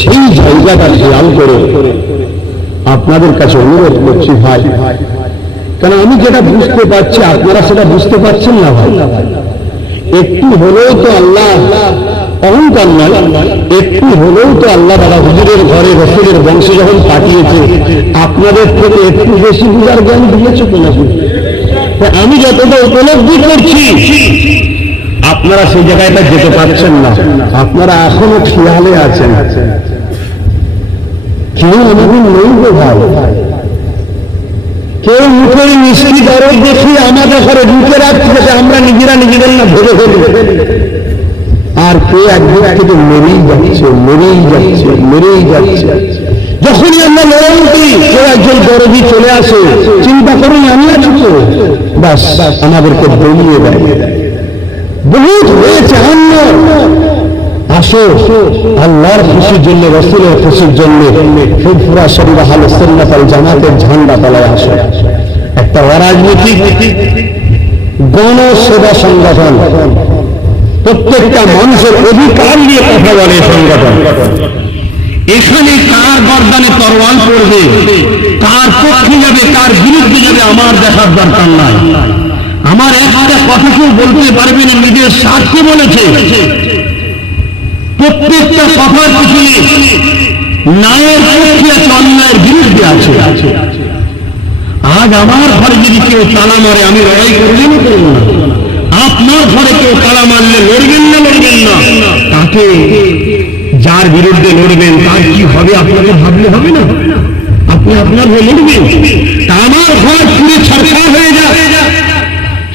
সেই জায়গাটা খেয়াল করে আপনাদের কাছে অনুরোধ করছি ভাই, কেন আমি যেটা বুঝতে পারছি আপনারা সেটা বুঝতে পারছেন না ভাই। একটু হলেও তো আল্লাহ, অহংকার নয়, একটু হলেও তো আল্লাহ দাদা হুজুরের ঘরে রসুলের বংশে যখন পাঠিয়েছে, আপনাদের থেকে একটু বেশি বুঝার জ্ঞান দিয়েছে তো নাকি? আমি যতটা উপলব্ধি করছি আপনারা সেই জায়গাটা যেতে পারছেন না, আপনারা এখনো খেয়ালে আছেন। কেউ এমন নেই গো ভাই, কেউ মুখের মিষ্টি দরদ দেখি আমাদের ঘরে ঢুকে রাখছে, যেটা আমরা নিজেরা নিজেদের না ভেবে ফেলি, আর কে একদিক থেকে মরেই যাচ্ছে, মরেই যাচ্ছে, মরেই যাচ্ছে। যখনই আমরা লড়াই করি কেউ একজন দরদি চলে আসে, চিন্তা করুন আমি আছি তো, ব্যাস আমাদেরকে দমিয়ে দেয়। বহুত হয়েছে অন্য, আসো আল্লাহর খুশির জন্য, রসুলের খুশির জন্য ফুরফুরা শরীফ আহলে সুন্নাত ওয়াল জামাতের ঝান্ডা তলায় আসো। একটা অরাজনৈতিক গণ সেবা সংগঠন, প্রত্যেকটা মানুষের অধিকার নিয়ে কথা বলে সংগঠন। এখানে কার গর্দানে তরোয়াল পড়বে, কার পক্ষে যাবে, কার বিরুদ্ধে যাবে আমার দেখার দরকার নাই। আমার একটা কথা কেউ বলতে পারবে না নিজের স্বার্থে বলেছে। প্রত্যেকটা কথার পিছনে ন্যায়ের পক্ষে আছে, অন্যায়ের বিরুদ্ধে আছে। আজ আমার ঘরে যদি কেউ তালা মারে আমি লড়াই করলেন করবো না, আপনার ঘরে কেউ তালা মারলে লড়বেন না, লড়বেন না, তাকে যার বিরুদ্ধে লড়বেন তার কি হবে আপনাকে ভাবলে হবে না? আপনি আপনার হয়ে লড়বেন। আমার ঘর পুরে ছাড়খাড় হয়ে যায়,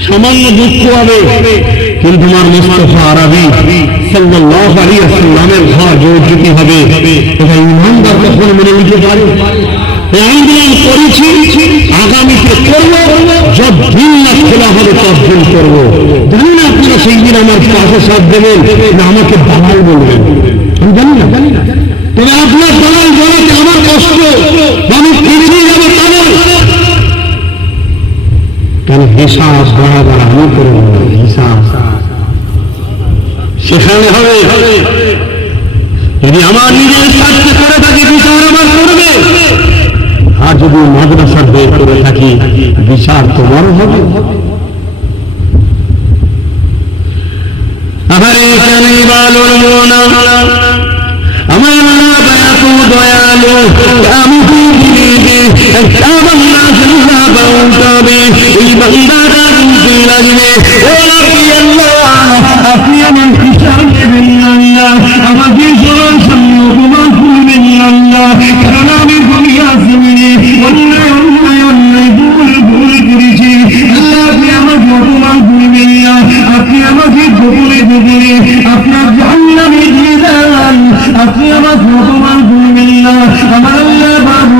সামান্য দুঃখ হবে, কিন্তু আমার মুস্তাফা আরবি সাল্লাল্লাহু আলাইহি ওয়াসাল্লামের ঘর জয়যুতি হবে, এটা ইমানদার কখনো মেনে নিতে পারে? আন্দোলন করেছি, আগামীতে করবো, যতদিন না খোলা হবে ততদিন করবো। জানি না আপনারা সেই দিন আমার পাশে সাথ দেবেন না আমাকে দালাল বলবেন, আমি জানি না। তবে আপনার দালাল বলাতে আমার কষ্ট, মানুষ পিছিয়ে যাবে কেন? কেন হিসাব বরাবর আমি করে নেব, হিসাব সেখানে হবে। যদি আমার নিজের স্বার্থে করে থাকি বিচার আমার করবে, আর যদি মাদ্রাসার হয়ে করে থাকি বিচার তোমারও হবে। আহারে কানে বালুর মোনা আমার এত দয়ালু আমি একটা বান্দা জিন্দা পাউটাবে এই বান্দাটা রূপে লাগবে ও আপনি আল্লাহ আপনি আমার হিসাব নেবেন আল্লাহ আমাকে সরল সামনে উপমা করবেন আল্লাহ কারণ আমি দুনিয়া জমিনে অন্যায় অন্যায় অন্যায় ভুল করেছি আল্লাহ আপনি আমাকে অপমান করবেন না আপনি আমাকে গোপনে গোপনে আপনার জাহান্নামে দিয়ে দেন আপনি আমাকে অপমান করবেন না আমার আল্লাহ বাবু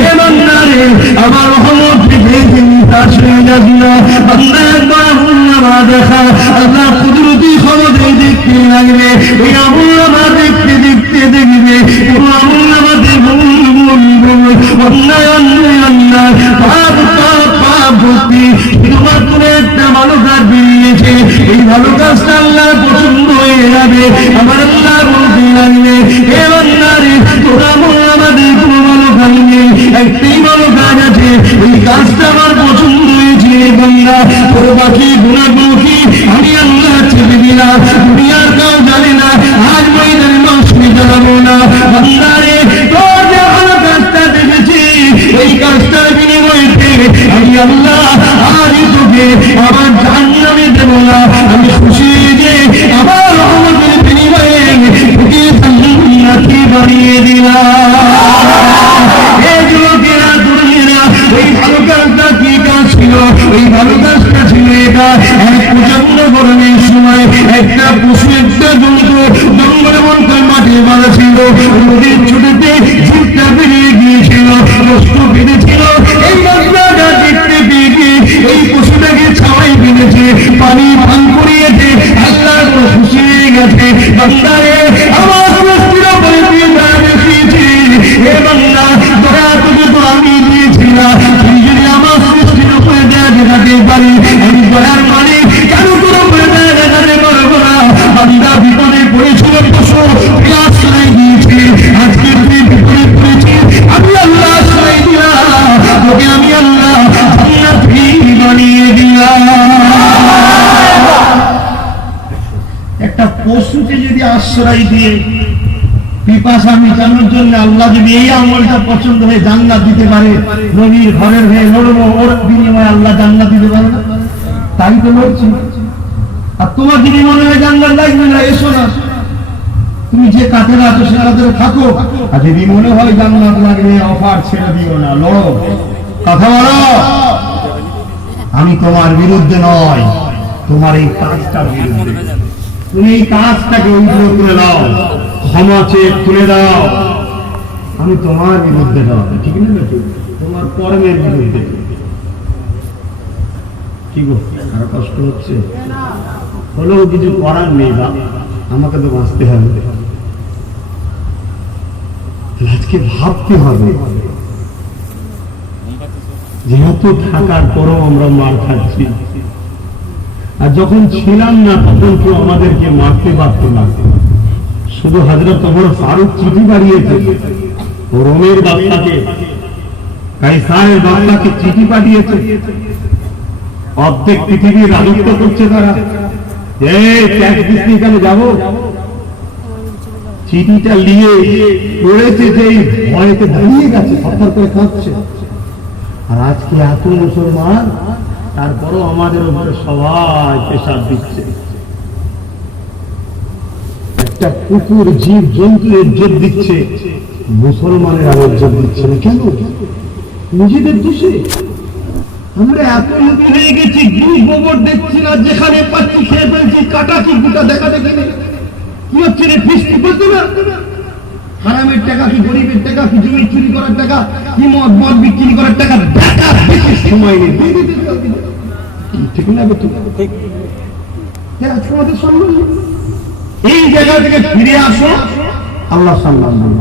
এ বান্দারে আমার রহমত থেকে নিতাস হয়ে যাবি না বান্দা একবার আমুল্লামা দেখা আল্লাহ কুদরতি ক্ষমতায় দেখতে লাগবে ওই আমুল্লামা দেখতে দেখতে দেখবে পুরো আমুল্লামাতে অন্যায় অন্যায় অন্যায় পাপ পাপ পাপ ভর্তি শুধুমাত্র একটা ভালো কাজ বেরিয়েছে এই ভালো কাজটা আল্লাহ পছন্দ হয়ে যাবে আমার আল্লাহ বলতে লাগবে এ বান্দারে তোরা আমাদের কোনো ভালো কাজ নেই একটাই ভালো কাজ আছে এই কাজটা আমার পছন্দ হয়েছে বান্দা তোর বাকি গুণাগুলো কি আমি আল্লাহ ছেড়ে দিলাম দুনিয়ার কেউ জানে না আজ ময়দানে মাসে যাবো না বান্দারে তোর যে ভালো কাজটা দেখেছি এই কাজটার বিনিময়ে আমি আল্লাহ আজই তোকে আমার জাহান্নামে দেব না আমি খুশি যে আমার রহমতের বিনিময়ে তোকে জান্নাতি বানিয়ে দিলাম এই যুবকেরা তরুণীরা ওই ভালো কাজটা কি কাজ ছিল ওই ভালো কাজটা ছিল এটা এক প্রচন্ড গরমের সময় একটা পশু একটা জন্তু জঙ্গলে মধ্যে মাঠে বাঁধা ছিল নদীর ছুটেতে ঝিপটা বেরিয়ে গিয়েছিল কষ্ট বেঁধেছিল এই মাছটা দেখতে পেয়ে গিয়ে এই পশুটাকে ছাওয়াই বেঁধেছে পানি পান করিয়েছে আল্লাহ খুশি হয়ে গেছে বান্দারে আমার সৃষ্টির উপরে দিয়ে দেখিয়েছি হে বান্দা দয়া তোকে তো আমি দিয়েছিলাম তুই যদি আমার সৃষ্টির উপরে দেয়া দেখাতে পারি আমি দয়ার মালিক কেন তোর উপরে দেয়া দেখাতে পারবো না বান্দা বিপদে পড়েছিল পশু তুই আশ্রয় দিয়েছি আজকে তুই বিপদে পড়েছিস আমি আল্লাহ আশ্রয় দিলাম তোকে আমি আল্লাহ জান্নাতি বানিয়ে দিলাম একটা পশুকে যদি আশ্রয় দিয়ে পিপাসা মেটানোর জন্য আল্লাহ যদি এই আমলটা পছন্দ হয়ে জান্নাত দিতে পারে নবীর ঘরের হয়ে লড়বো ওর বিনিময়ে আল্লাহ জান্নাত দিতে পারে না তাই তো লড়ছি আর তোমার যদি মনে হয় জান্নাত লাগবে না এসো না তুমি যে কাঠের আছো সে কাঠের থাকো আর যদি মনে হয় জান্নাত লাগবে অফার ছেড়ে দিও না লড়ো কথা বলো আমি তোমার বিরুদ্ধে নয় তোমার এই কাজটার বিরুদ্ধে তুমি এই কাজটাকে উল্টো করে দাও ক্ষমা চেয়ে তুলে দাও আমি তোমার বিরুদ্ধে দাও ঠিক না তোমার কর্মের বিরুদ্ধে কি গো আর কষ্ট হচ্ছে হলেও কিছু করার নেই বা আমাকে তো বাঁচতে হবে আজকে ভাবতে হবে যেহেতু থাকার পরও আমরা মার খাচ্ছি আর যখন ছিলাম না তখন কেউ আমাদেরকে মারতে পারত না শুধু হযরত ওমর ফারুক চিঠি পাঠিয়েছে রোমের বাদশাকে কাইসারের বাদশাকে চিঠি পাঠিয়েছে অর্ধেক পৃথিবীর রাজত্ব করছে তারা এই ট্যাক্স দিতে কেন যাবো চিঠিটা নিয়ে পড়েছে যে ভয়েতে দাঁড়িয়ে গেছে সরকার করে কাঁদছে আর আজকে এত মুসলমান তারপরও আমাদের উপরে সবাই পেশাব দিচ্ছে একটা কুকুর জীব জন্তু ইজ্জত দিচ্ছে মুসলমানের আর ইজ্জত দিচ্ছে না কেন নিজেদের দোষে আমরা এত লোক হয়ে গেছি দুই গোবর দেখছি না যেখানে পাচ্ছি খেয়ে ফেলছি কাটা কি গুটা দেখা দেখে কি হচ্ছে রে ফিস্টি বলতে না হারামের টাকা কি গরিবের টাকা কি জমি চুরি করার টাকা কি মদ মদ বিক্রি করার টাকা দেখা দেখে সময় নেই ঠিক না ঠিক আজকে আমাদের সম্মান এই জায়গা থেকে ফিরে আসো আল্লাহ সম্মান দেবে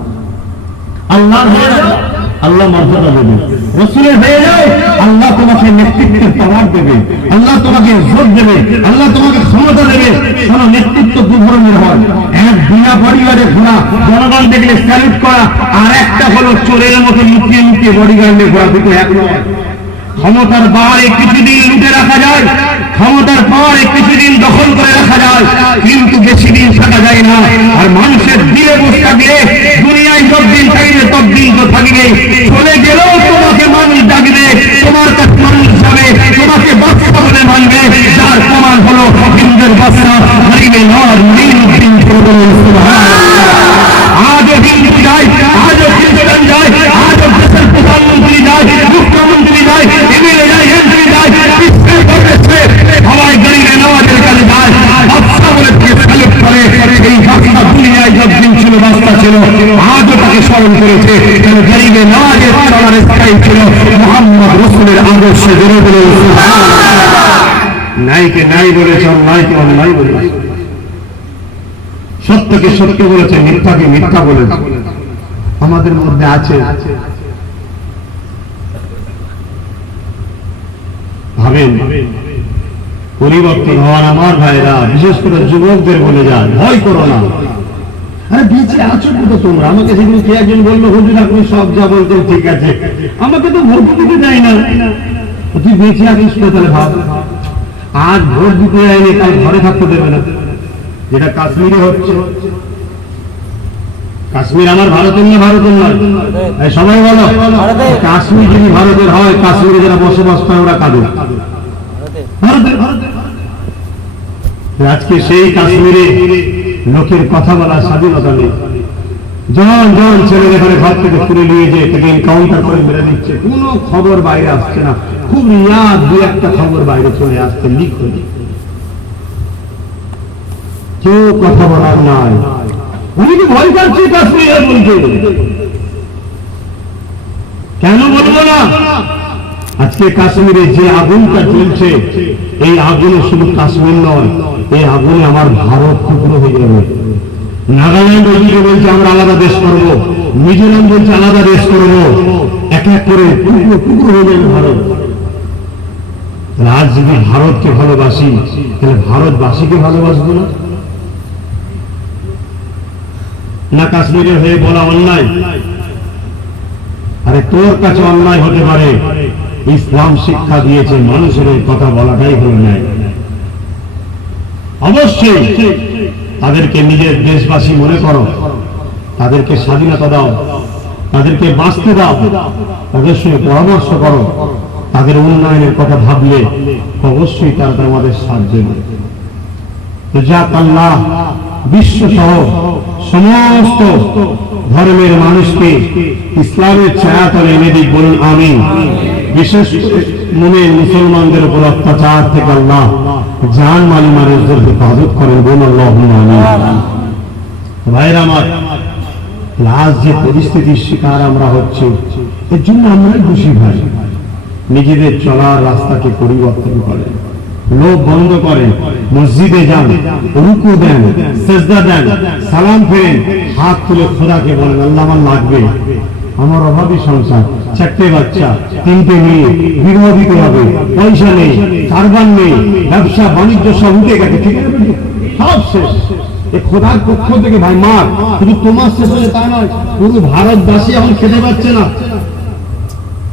আল্লাহ হয়ে যাও আল্লাহ মর্যাদা দেবে রাসূলের হয়ে যাও আল্লাহ তোমাকে নেতৃত্বের পাওয়ার দেবে আল্লাহ তোমাকে ইজ্জত দেবে আল্লাহ তোমাকে ক্ষমতা দেবে শোনো নেতৃত্ব দু ধরনের হয় এক বিনা বডিগার্ডে ঘোরা জনগণ দেখলে স্যালুট করা আর একটা হলো চোরের মতো লুকিয়ে লুকিয়ে বডিগার্ডে ঘোরা দুটো এক নয় ক্ষমতার বারে কিছুদিন লুটে রাখা যায়, ক্ষমতার পরে কিছুদিন দখল করে রাখা যায়, কিন্তু বেশি দিন থাকা যায় না। আর মানুষের দিলে বসে থাকলে দুনিয়ায় যতদিন থাকবে ততদিন তো থাকবে, চলে গেলেও তোমাকে মানুষ ডাকবে, তোমার কাছে মানুষ যাবে, তোমাকে বাচ্চা বলে মানবে। যার প্রমাণ হলো হিন্দুদের বাচ্চা হারিবে নর নীলদিন। আজও হিন্দু যায়, আজও খ্রিস্টান যায়, আজও দেশের প্রধানমন্ত্রী যায়, মুখ্যমন্ত্রী যায়, এমএলএ যায়, এমপি যায়, বিশ্বের করেছে সবাই গরিবে নওয়াজের কাছে যায়, বাচ্চা বলে তাকে স্যালুট করে। এই বাচ্চা দুনিয়ায় যতদিন ছিল বাচ্চা ছিল, আজও তাকে স্মরণ করেছে। কেন গরিবে নওয়াজের চলার স্থায়ী ছিল মুহাম্মদ রাসূলের আদর্শে জোরে বলে নাইকে নাই বলেছে, অন্যায়কে অন্যায় বলেছে, সত্যকে সত্য বলেছে, মিথ্যাকে মিথ্যা বলেছে। আমাদের মধ্যে আছে ভাবেন পরিবর্তন হওয়ার আমার ভাইরা, বিশেষ করে যুবকদের বলে যায় ভয় করো না। আরে বেঁচে আছো তো তোমরা। আমাকে সেদিন কে একজন বললো, হুজুর আপনি সব যা বলতেন ঠিক আছে, আমাকে তো ভোট দিতে দেয় না। তুই বেঁচে আছিস তো, তাহলে ভাব আজ ভোট দিতে যায়নি, কাল ঘরে থাকতে দেবে না। যেটা কাশ্মীরে হচ্ছে, কাশ্মীর আমার ভারতের না ভারতের নয়, সবাই বলো কাশ্মীর যদি ভারতের হয়, কাশ্মীরে যারা বসবাস করে ওরা কাদের? ভারতের। আজকে সেই কাশ্মীরে লোকের কথা বলার স্বাধীনতা নেই। জন জন ছেলের এখানে ঘর থেকে তুলে নিয়ে যে তাকে এনকাউন্টার করে মেরে দিচ্ছে, কোনো খবর বাইরে আসছে না। খুব রিয়াদ দু একটা খবর বাইরে চলে আসছে, লিক হয়ে। কেউ কথা বলার নাই। অনেকে ভয় পাচ্ছে কাশ্মীরে বলতে, কেন বলবো না? আজকে কাশ্মীরে যে আগুনটা চলছে, এই আগুনে শুধু কাশ্মীর নয়, এই আগুনে আমার ভারত টুকরো হয়ে যাবে। নাগাল্যান্ড ওইদিকে বলছে আমরা আলাদা দেশ করবো, মিজোরাম বলছে আলাদা দেশ করবো, এক এক করে টুকরো টুকরো হয়ে যাবে ভারত। আজ যদি ভারতকে ভালোবাসি, তাহলে ভারতবাসীকে ভালোবাসবো না? না কাশ্মীরের হয়ে বলা অন্যায়? আরে তোর কাছে অন্যায় হতে পারে, ইসলাম শিক্ষা দিয়েছে মানুষের কথা বলাটাই হল ন্যায়। অবশ্যই তাদেরকে নিজের দেশবাসী মনে করো, তাদেরকে স্বাধীনতা দাও, তাদেরকে বাঁচতে দাও, তাদের সঙ্গে পরামর্শ করো, তাদের উন্নয়নের কথা ভাবলে অবশ্যই তারা তোমাদের সাহায্য করবে। তো যাক আল্লাহ বিশ্ব সহ সমস্ত ধর্মের মানুষকে ইসলামের ছায়াতলে এনে দিক, বলুন আমিন। বিশেষ মনে মুসলমানদের উপর অত্যাচার থেকে আল্লাহ জান মালি মানুষদের হেফাজত করেন, বলুন আল্লাহুম্মা আমিন। ভাইরা আমার, আজ যে পরিস্থিতির শিকার আমরা হচ্ছি, এর জন্য আমরাই খুশি ভাই। নিজেদের চলার রাস্তাকে পরিবর্তন করেন, লোক বন্ধ করেন, মসজিদে যান, রুকু দেন, সেজদা দেন, সালাম ফেরেন, হাত তুলে খোদাকে বলেন আল্লাহ আমার লাগবে, আমার অভাবী সংসার, 4টে বাচ্চা, 3টে মেয়ে, বিবাহ দিতে হবে, পয়সা নেই, কারবার নেই, ব্যবসা বাণিজ্য সব উঠে গেছে, ঠিক আছে সব শেষ। এই খোদার পক্ষ থেকে ভাই মা, শুধু তোমার শেষ হলে তা নয়, পুরো ভারতবাসী এখন খেতে পাচ্ছে না,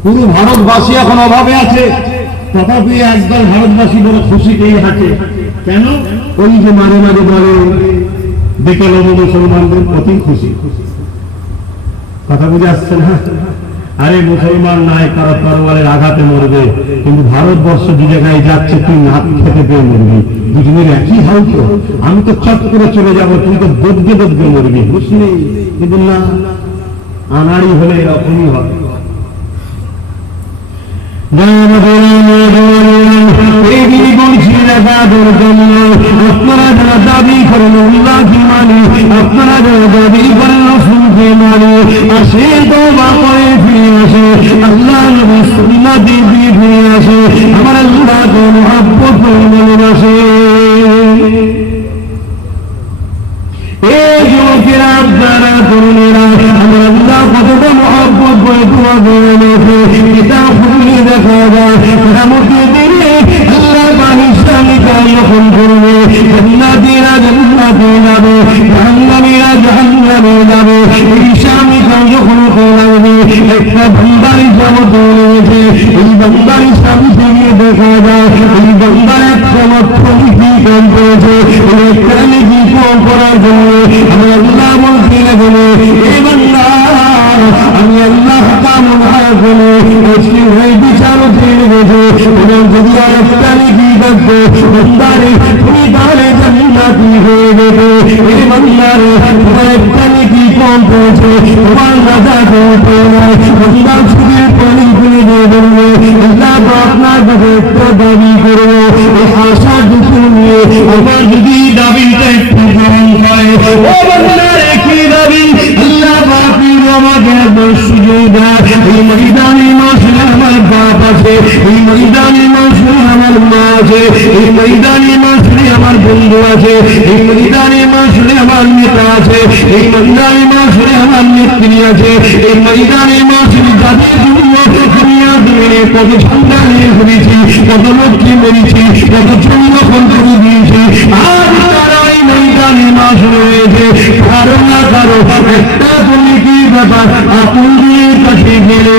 পুরো ভারতবাসী এখন অভাবে আছে। তথাপি একদল ভারতবাসী বড় খুশি পেয়ে আছে। কেন? ওই যে মাঝে মাঝে বলে দেখে লোক মুসলমানদের প্রতি খুশি। কথা বুঝে আসছে না? আরে মুসলমান নাই কারো তরবারের আঘাতে মরবে, কিন্তু ভারতবর্ষ যে জায়গায় যাচ্ছে তুই না খেতে পেয়ে মরবি, দুজনের একই হাল তো। আমি তো চট করে চলে যাবো, তুই তো বদগে বদগে মরবি, বুঝলি? কিন্তু না, আনাড়ি হলে এরকমই হয়। আপনারা যারা দাবি করেন আল্লাহকে মানি, আপনারা যারা দাবি করেন রাসূলকে মানি, আসে তওবা করে ফিরে আসে, আল্লাহ নবীর সুন্নাত দিয়ে ফিরে আসে, আমার আল্লাহকে মহব্বত করে ভালোবাসে। এই যুবকেরা, আপনারা তরুণেরা, আমার আল্লাহ কতটা মহব্বত করে তোমাদের এটা খুবই দেখা যায়। কিয়ামতের দিনে আল্লাহ বাণীর তালিকা যখন করবে, জান্নাতীরা জান্নাতে যাবে, জাহান্নামীরা জাহান্নামে যাবে। এই স্বামীকে যখন লাগবে একটা ভান্ডারি জগৎ রয়েছে, বান্দার সামনে গিয়ে দেখা যায় ওই বান্দার একটা মাত্র কি কাম করেছে, একটা কি কম করার জন্য আমি আল্লাহ বলতে লাগলো, এই বান্দা আমি আল্লাহ কামন হয় বলে মুসলিম হয়ে বিচারও দিয়ে গেছে, এবং যদি একটা কি থাকতো বান্দারে তুমি তাহলে জান্নাতি হয়ে যেতে, এই বান্দারে তোমার একটা কি কম করেছে তোমার রাজা করতে নয়, বান্দা ছুটির পানি খুলে দিয়ে বলবে আল্লাহ আপনার কাছে একটা দাবি করবো, এই আশা দুটো নিয়ে আমার যদি দাবিটা একটু গ্রহণ হয়, ও বান্দারে কি দাবি আল্লাহ বাকি আমাকে একবার সুযোগ দেয়, এই ময়দানে মাসে আমার বাপ আছে, এই ময়দানে মাসে আমার মা আছে, এই ময়দানে মাসে আমার বন্ধু আছে, এই ময়দানে মাসে আমার নেতা আছে, এই ময়দানে মাসে আমার নেত্রী আছে, এই ময়দানে মাসে যাদের জন্য দুনিয়া দুনিয়া কত ঠান্ডা নিয়ে ঘুরেছি, কত লোককে মেরেছি, কত চন্দ্রখন করে দিয়েছি, আর তারা এই ময়দানে মাস রয়েছে, কারো না কারো একটা তুমি কি ব্যাপার আপন দিয়ে কাছে গেলে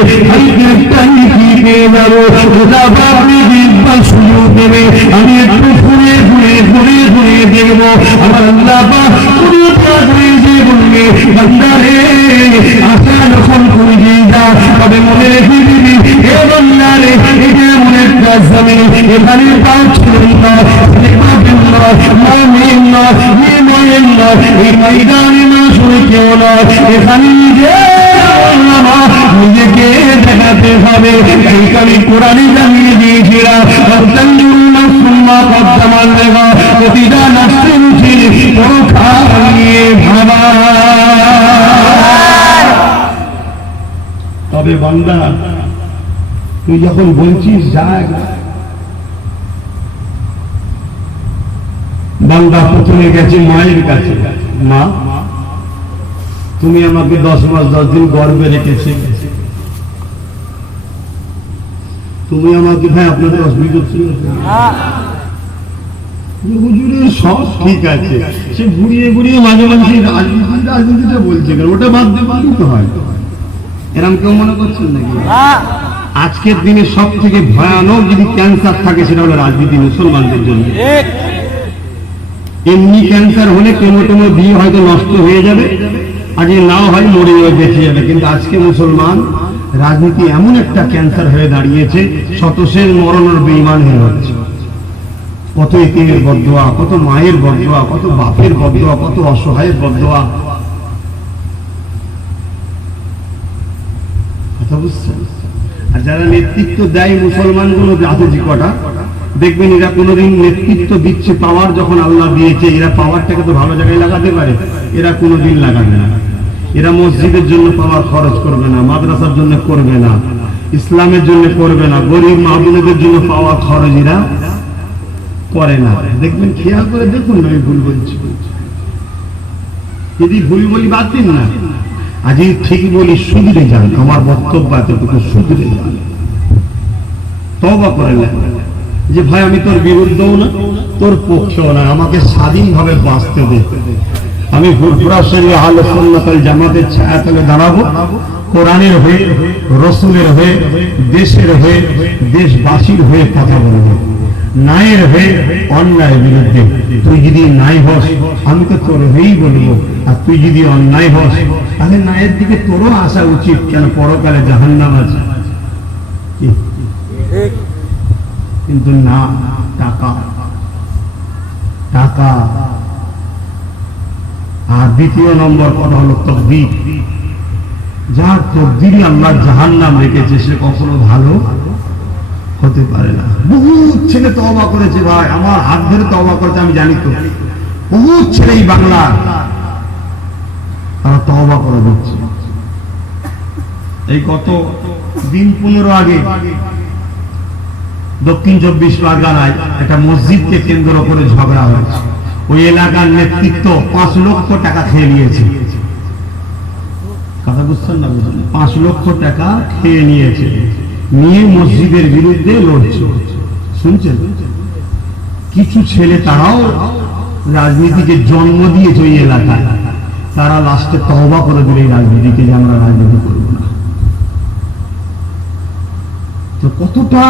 একটা কি পেয়ে যাবো, ওটা আপনি দিব্যা সুযোগ দেবে, আমি একটু ঘুরে ঘুরে ঘুরে ঘুরে দেখবো আমার আল্লাহ বলবে বান্দারে আশা যখন করে দিয়ে যাও তবে মনে রেখে দিবি এ বান্দারে এটা এমন একটা জমি এখানে পাচ্ছিলেন না এই ময়দানে না শুনে কেউ নয়, এখানে নিজেকে দেখাতে হবে, আমি কোরআনে জানিয়ে দিয়েছিলাম প্রতিটা নাস্তের উচিত পরোক্ষা নিয়ে ভাবা। তবে বান্দা তুই যখন বলছিস যাক, বান্দা প্রথমে গেছে মায়ের কাছে, মা তুমি আমাকে 10 মাস 10 দিন গর্ভে রেখেছে, তুমি আমাকে ভাই আপনাদের অসুবিধা ছিল হুজুরের সব ঠিক আছে, সে ঘুরিয়ে ঘুরিয়ে মাঝে মাঝে রাজনীতিটা বলছে ওটা বাদ দিতে হয়, এরকম কেউ মনে করছেন নাকি? আজকের দিনে সব থেকে ভয়ানক যদি ক্যান্সার থাকে সেটা হলো রাজনীতি মুসলমানদের জন্য। এমনি ক্যান্সার হলে কেমো টেমো দিয়ে হয়তো নষ্ট হয়ে যাবে, আর যে নাও হয় মরে বেঁচে যাবে, কিন্তু আজকে মুসলমান রাজনীতি এমন একটা ক্যান্সার হয়ে দাঁড়িয়েছে, শতসের মরণের বেঈমান হয়ে হচ্ছে। কত এতিমের বদদোয়া, কত মায়ের বদদোয়া, কত বাপের বদদোয়া, কত অসহায়ের বদদোয়া, কথা বুঝছেন? আর যারা নেতৃত্ব দেয় মুসলমানগুলো আছে যে কটা, দেখবেন এরা কোনোদিন নেতৃত্ব দিচ্ছে, পাওয়ার যখন আল্লাহ দিয়েছে এরা পাওয়ারটাকে তো ভালো জায়গায় লাগাতে পারে, এরা কোনোদিন লাগাবে না। এরা মসজিদের জন্য পাওয়ার খরচ করবে না, মাদ্রাসার জন্য করবে না, ইসলামের জন্য করবে না, গরিব মাহবুবদের জন্য পাওয়ার খরচ এরা করে না। দেখবেন খেয়াল করে দেখুন, আমি ভুল বলছি, যদি ভুল বলি বাদ দিন না, আজ ঠিক বলি শুধরে যান, আমার বক্তব্য এতটুকু শুধরে যান, তওবা করে নেন যে ভাই আমি তোর বিরুদ্ধেও না তোর পক্ষেও না, আমাকে স্বাধীনভাবে বাঁচতে দে, আমি ফুরফুরা শরীয়ত আহলে সুন্নাত ওয়াল জামাতের ছায়াতলে দাঁড়াবো, কোরআনের হয়ে, রসুলের হয়ে, দেশের হয়ে, দেশবাসীর হয়ে কথা বলবো, ন্যায়ের হয়ে, অন্যায়ের বিরুদ্ধে। তুই যদি ন্যায় হস আমি তো তোর হয়েই বলবো, আর তুই যদি অন্যায় হস তাহলে ন্যায়ের দিকে তোরও আসা উচিত, কেন পরকালে জাহান্নাম আছে। কিন্তু না, টাকা টাকা। আর দ্বিতীয় নম্বর কথা হলো তকদীর। যার তকদীরই আল্লাহ জাহান্নাম রেখেছে সে কখনো ভালো হতে পারে না। বহুত ছেলে তওবা করেছে ভাই, আমার হাত ধরে তওবা করেছে, আমি জানি তো বহুত ছেলে এই বাংলা তারা তওবা করে দিচ্ছে। এই কত দিন 15 আগে দক্ষিণ 24 পরগনায় একটা মসজিদকে কেন্দ্র করে ঝগড়া হয়েছে, ওই এলাকার নেতৃত্ব 5 লক্ষ টাকা খেয়ে নিয়েছে। কথা বুঝছেন না? 5 লক্ষ টাকা খেয়ে নিয়েছে, নিয়ে মসজিদের বিরুদ্ধে লড়ছে। শুনছেন? কিছু ছেলে তারাও রাজনীতিকে জন্ম দিয়েছে ওই এলাকায়, তারা লাস্টে তওবা করে দিল এই রাজনীতিকে যে আমরা রাজনীতি করব না। তো তো কতটা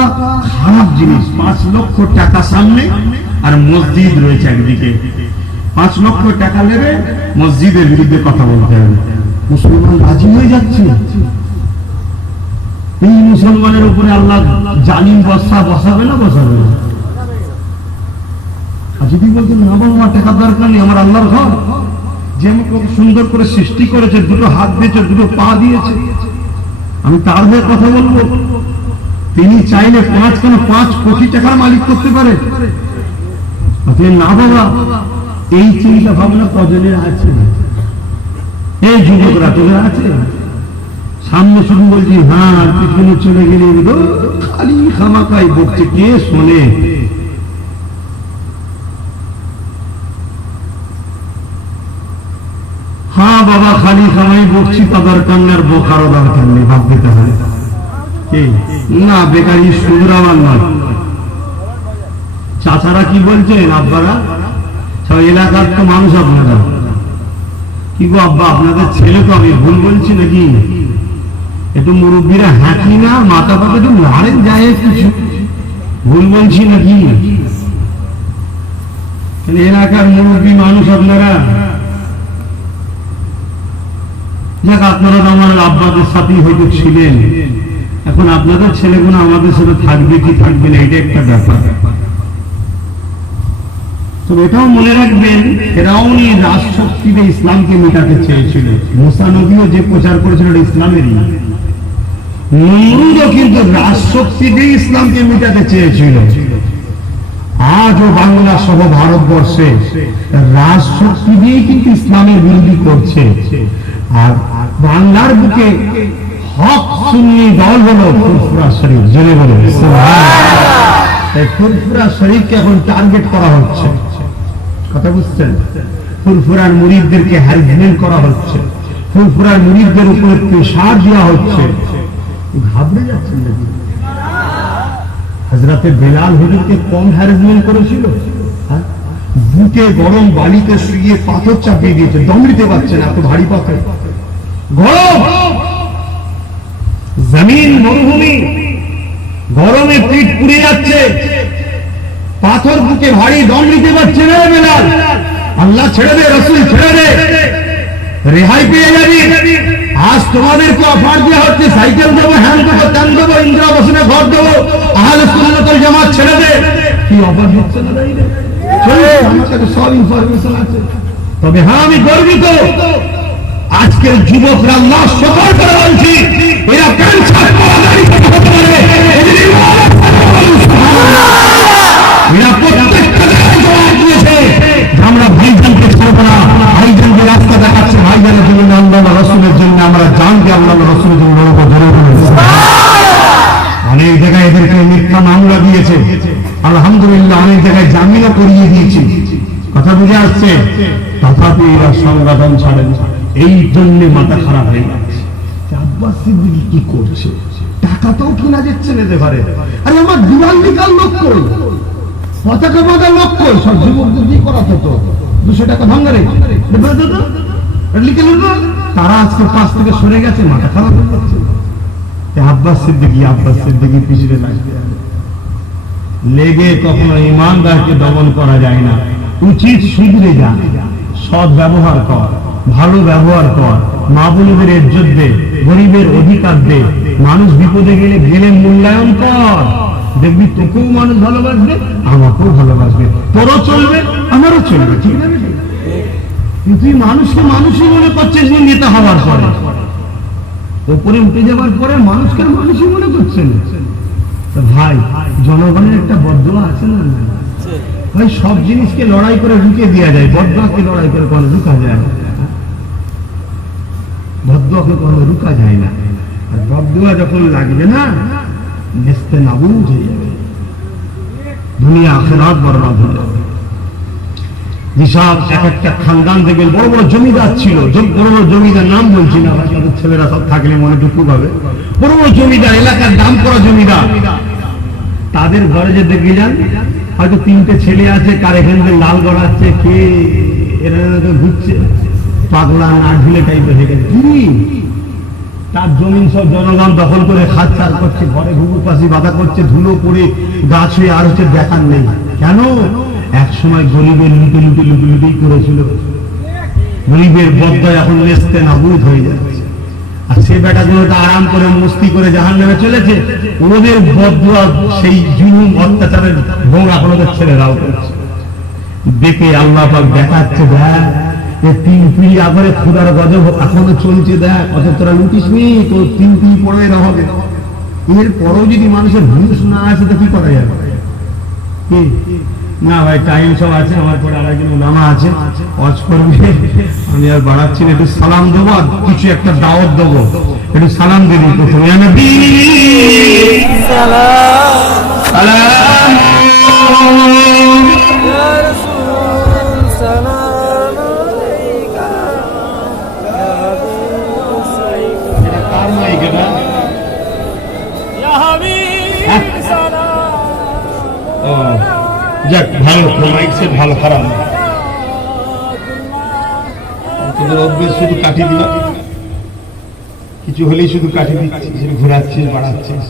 খারাপ জিনিস। 5 লক্ষ টাকা সামনে আর মসজিদ রয়েছে একদিকে। 5 লক্ষ টাকা নেবে, মসজিদের বিরুদ্ধে কথা বলতে হবে। মুসলমান রাজি হয়ে যাচ্ছে। এই মুসলমানের উপরে আল্লাহ জালিম বসাবে না বসাবে না? আর যদি বলতেন না বাবা আমার টাকার দরকার নেই, আমার আল্লাহর ঘর, যে আমাকে সুন্দর করে সৃষ্টি করেছে, 2 হাত দিয়েছে, 2 পা দিয়েছে, আমি তার হয়ে কথা বলবো। তিনি চাইলে 5 কোটি টাকার মালিক করতে পারে। না বাবা, এই চিন্তা ভাবনা কজনের আছে? এই যুবকরা তোদের আছে? সামনে শুধু বলছি হ্যাঁ, পিছনে চলে গেলে খালি খামাকাই বকছে, কে শোনে? হ্যাঁ বাবা, খালি খামাই বকছি, তা দরকার নেই, আর বোকারও দরকার নেই, ভাব দিতে হয় না। বেকারি শুধরাবার নয়। চাচারা কি বলছেন, আব্বারা সব এলাকার তো মানুষ, আপনারা কি গো আব্বা, আপনাদের ছেলে তো, আমি ভুল বলছি নাকি? একটু মুরব্বীরা হাঁকি না, মাথা পাতা একটু নাড়েন, যায় কিছু ভুল বলছি নাকি? এলাকার মুরব্বী মানুষ আপনারা। যাক, আপনারা তো আমার আব্বাদের সাথেই হয়তো ছিলেন, এখন আপনাদের ছেলেগুলো আমাদের সাথে থাকবে কি থাকবে না, এটা একটা ব্যাপার। তো এটাও মনে রাখবেন, ফেরাউনি রাজশক্তিতে ইসলামকে মেটাতে চেয়েছিল। মুসা নবীও যে প্রচার করেছিল এটা ইসলামেরই। নমরুদও কিন্তু রাজশক্তিতে ইসলামকে মেটাতে চেয়েছিল। আজও বাংলা সহ ভারতবর্ষে রাজশক্তি দিয়ে কিন্তু ইসলামের বিরোধী করছে। আর বাংলার বুকে হক সুন্নি দল হলো ফুরফুরা শরীফ। জেনে বলুন সুবহানাল্লাহ। ফুরফুরা শরীফকে এখন টার্গেট করা হচ্ছে, কথা বুঝছেন? ফুরফুরার মুরিদদেরকে হ্যারাসমেন্ট করা হচ্ছে, ফুরফুরার মুরিদদের উপরে প্রেসার দেওয়া হচ্ছে। ঘাবড়ে যাচ্ছেন নাকি? হযরতে বেলাল হুজুরকে কম হ্যারাসমেন্ট করেছিল? বুকে গরম বালিতে শুয়ে পাথর চাপিয়ে দিয়েছে, দম নিতে পারছে না, এত ভারী পাথর, গরম জমিন, মরুভূমি, গরমে পিঠ পুড়ে যাচ্ছে, পাথর বুকে ভারী, দম নিতে পারছে না। বেলাল, আল্লাহ ছেড়ে দে, রাসূল ছেড়ে দে, রেহাই পেয়ে যাবি। আজ তোমাদেরকে অফার দেওয়া হচ্ছে, সাইকেল দেবো, হ্যান্ড দেবো, ত্যান দেবো, ইন্দিরা আবাসনে ঘর দেবো, আহলে সুন্নাত ওয়াল জামাত ছেড়ে দে। কি অফার দিচ্ছে না? আমার কাছে সব ইনফরমেশন আছে। তবে হ্যাঁ, আমি গর্বিত আজকের যুবকরা, আল্লাহ শকর করে বলছি, এরা ক্যান্সার হতে পারে, এরা প্রত্যেকটা জবাব দিয়েছে। আমরা ভাইজানকে ছাড়বো না, ভাইজানকে রাস্তা দেখাচ্ছে, ভাইজানের জন্য, আল্লাহ রসুলের জন্য আমরা জানকে আল্লাহ রসুলের জন্য অনেক জায়গায় এদেরকে মিথ্যা মামলা দিয়েছে, আলহামদুলিল্লাহ অনেক জায়গায় জামিনও করিয়ে দিয়েছি, কথা বুঝে আসছে। তথাপি এরা সংগঠন ছাড়েন, এই জন্য মাথা খারাপ হয়ে যাচ্ছে। আব্বাস সিদ্দিকী কি করছে? টাকাটাও কিনা যাচ্ছে এদের ঘরে। আরে আমার দিওয়ালিকার লোক কই, পতাকা বাঁধা লোক কই? সব যুবকদের দিয়ে করাতো তো, 200 টাকা ভাঙারে লিখে নিল। তারা আজকে পাশ থেকে সরে গেছে, মাথা খারাপ হয়ে যাচ্ছে। আব্বাস সিদ্দিকী পিছনে লেগে কখনো ইমানদারকে দমন করা যায় না। উচিত শুধরে যা, সৎ ব্যবহার কর, ভালো ব্যবহার কর, মা বোনদের ইজ্জত দে, গরিবের অধিকার দে, মানুষ বিপদে গেলে মূল্যায়ন কর, দেখবি তোকেও মানুষ ভালোবাসবে, আমাকেও ভালোবাসবে, তোরও চলবে, আমারও চলবে, ঠিক না? কিন্তু মানুষকে মানুষই মনে করছিস নেতা হওয়ার পরে, উপরে উঠে যাবার পরে মানুষকে মানুষই মনে করছেন। ভাই, জনগণের একটা বদদোয়া আছে না ভাই? সব জিনিসকে লড়াই করে রুখে দেওয়া যায়, বদদোয়াকে লড়াই করে কোনো রুখা যায় না, বদদোয়াকে কোনো রুখা যায় না। আর বদদোয়া যখন লাগবে না, নেস্তে নাবুদ হয়ে যাবে, দুনিয়া আখিরাত বরবাদ হয়ে যাবে। যেসব এক একটা খানদান দেখবেন, বড় বড় জমিদার ছিল, বড় বড় জমিদার নাম বলছি না, তাদের ছেলেরা সব থাকলে মনে দুঃখ পাবে, বড় বড় জমিদার, এলাকার দাম করা জমিদার, তাদের ঘরে যে দেখে যান, হয়তো 3টে ছেলে আছে, কার এখান থেকে লাল গড়াচ্ছে, কে এরা ঘুরছে, পাগলা না ঢিলে টাইপের হয়ে গেছে। কি তার জমিন সব জনগণ দখল করে খাচ্ছার করছে, ঘরে ঘুঘু পাশি বাধা করছে, ধুলো পড়ে গাছ হয়ে আর হচ্ছে দেখার নেই। কেন? এক সময় গরিবের লুটি করেছিল, গরিবের বদ্দয় এখন নেস্তে নাবুদ হয়ে যাচ্ছে। আর সে বেটাগুলো তো আরাম করে মস্তি করে জাহান্নামে চলেছে, ওদের বদুয়া সেই জুলুম অত্যাচারের ভোগ এখন ওদের ছেলেরাও করছে। দেখে আল্লাহ পাক দেখাচ্ছে, দেখ এ 3 পিঁড়ি আগরে ক্ষুধার গজব এখনো চলছে, দেখ অত তোরা লুটিস নি, তো 3 পিঁড়ি পড়ে না হবে। এর পরেও যদি মানুষের হুঁশ না আসে তো কি করা যাবে? কি না ভাই, টাইম সব আছে, আমার পরে আরেকজন ওলামা আছে ওয়াজ করবে, আমি আর বাড়াচ্ছি না। একটু সালাম দেবো আর কিছু একটা দাওয়াত দেবো, একটু সালাম দিয়ে দিই প্রথমে। নবী সালাম ইয়া রাসূল সালাম আলাইকা ইয়া হাবিব সাইয়্যিদ কার মাইক এটা? ইয়া হাবিব সালাম যাক ভালো, মাইক সেট ভালো, খারাপ না। তোদের অভ্যেস শুধু কাটি দিবা, কিছু হলেই শুধু কাটি দিচ্ছিস, ঘোরাচ্ছিস, বাড়াচ্ছিস।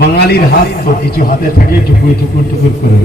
বাঙালির হাত তো কিছু হাতে থাকলে টুকুর টুকুর টুকুর করে।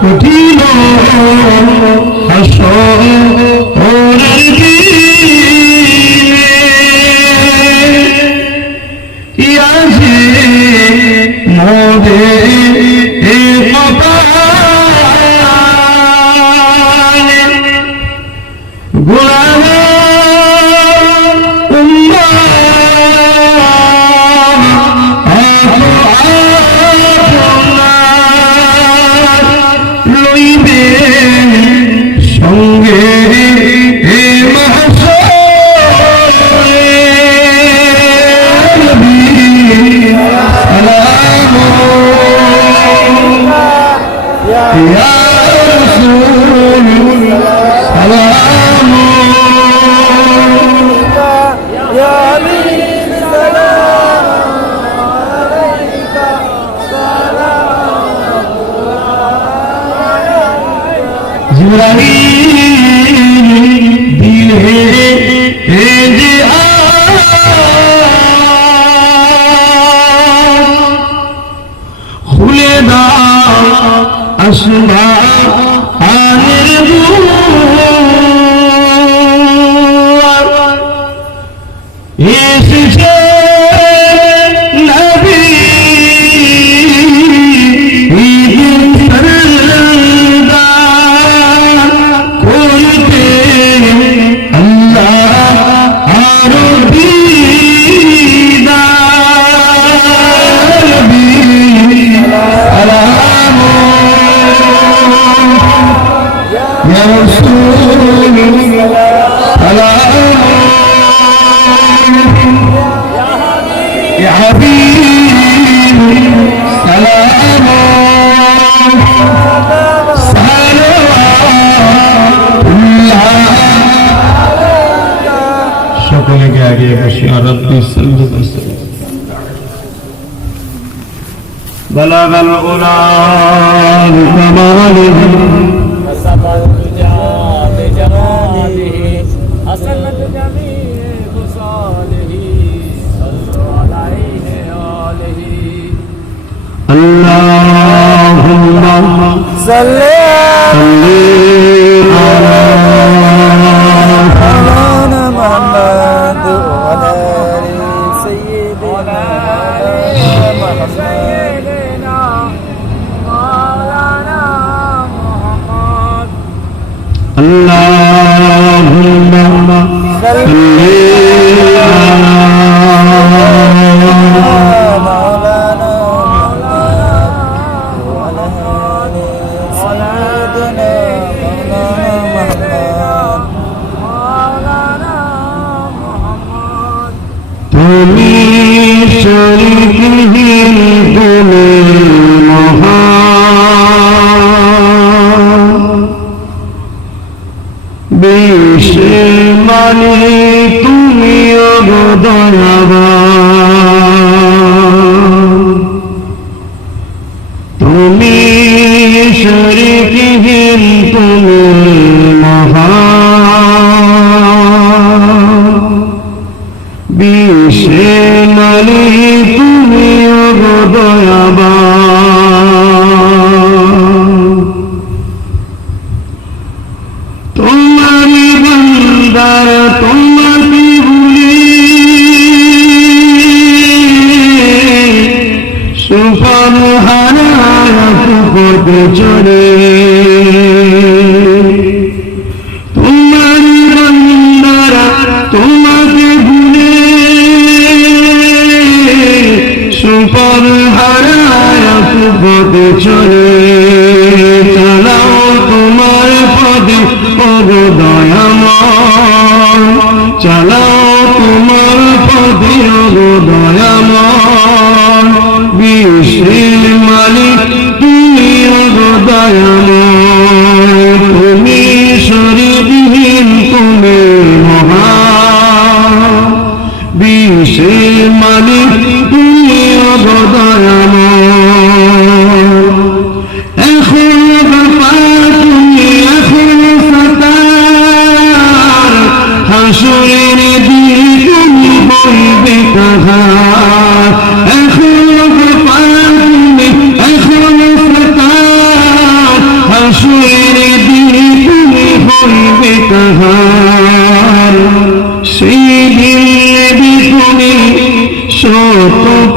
কঠিন হাসরের দিনে কি আছে মোদের কপালে গুনাহগার উম্মাহ লইবে সঙ্গে يا رسول سلام يا حبيب سلام عليك سلام জিবরাইল দিলে যে খুলে দাও আসমানের দুয়ার এসেছে নবী ঈদ সরদার খুলতে আগে বসে রব্বি সাল্লাল্লাহু আলাইহি ওয়াসাল্লাম بلغ العلا بكماله وسبع الدجى بجماله حسنت جميع خصاله صلوا عليه وآله اللهم صل على على محمد وعلى آل سيدنا محمد مولانا محمد اللهم صل مولانا وعلى آل سيدنا محمد مولانا محمد তুমি শরীকহীন তুমি মহান বিশ্বের মালিক তুমি দয়াবান তুমি শরীকহীন তুমি মহান বিশ্বের মালিক তুমি দয়াবান তোমারি বান্দার তোমাকে ভুলে সুফল হারায় পথে চলে তোমারি বান্দারা তোমাকে ভুলে সুফল হারায় পথে চলে চালাও তোমার পদে পদ দয়াময় চালাও তোমার পদে দয়াময় বিশ্বের মালিক তুমি দয়াময় তুমি শরীরহীন তুমি মহান বিশ্বের মালিক তুমি দয়াময় এখন ব্যাপার তুমি এখন সাতার হাসরের দিন তুমি বলবে কাহার এখন ব্যাপার তুমি এখন সাতার হাসরের দিন তুমি বলবে কাহার সেই দিন তুমি শত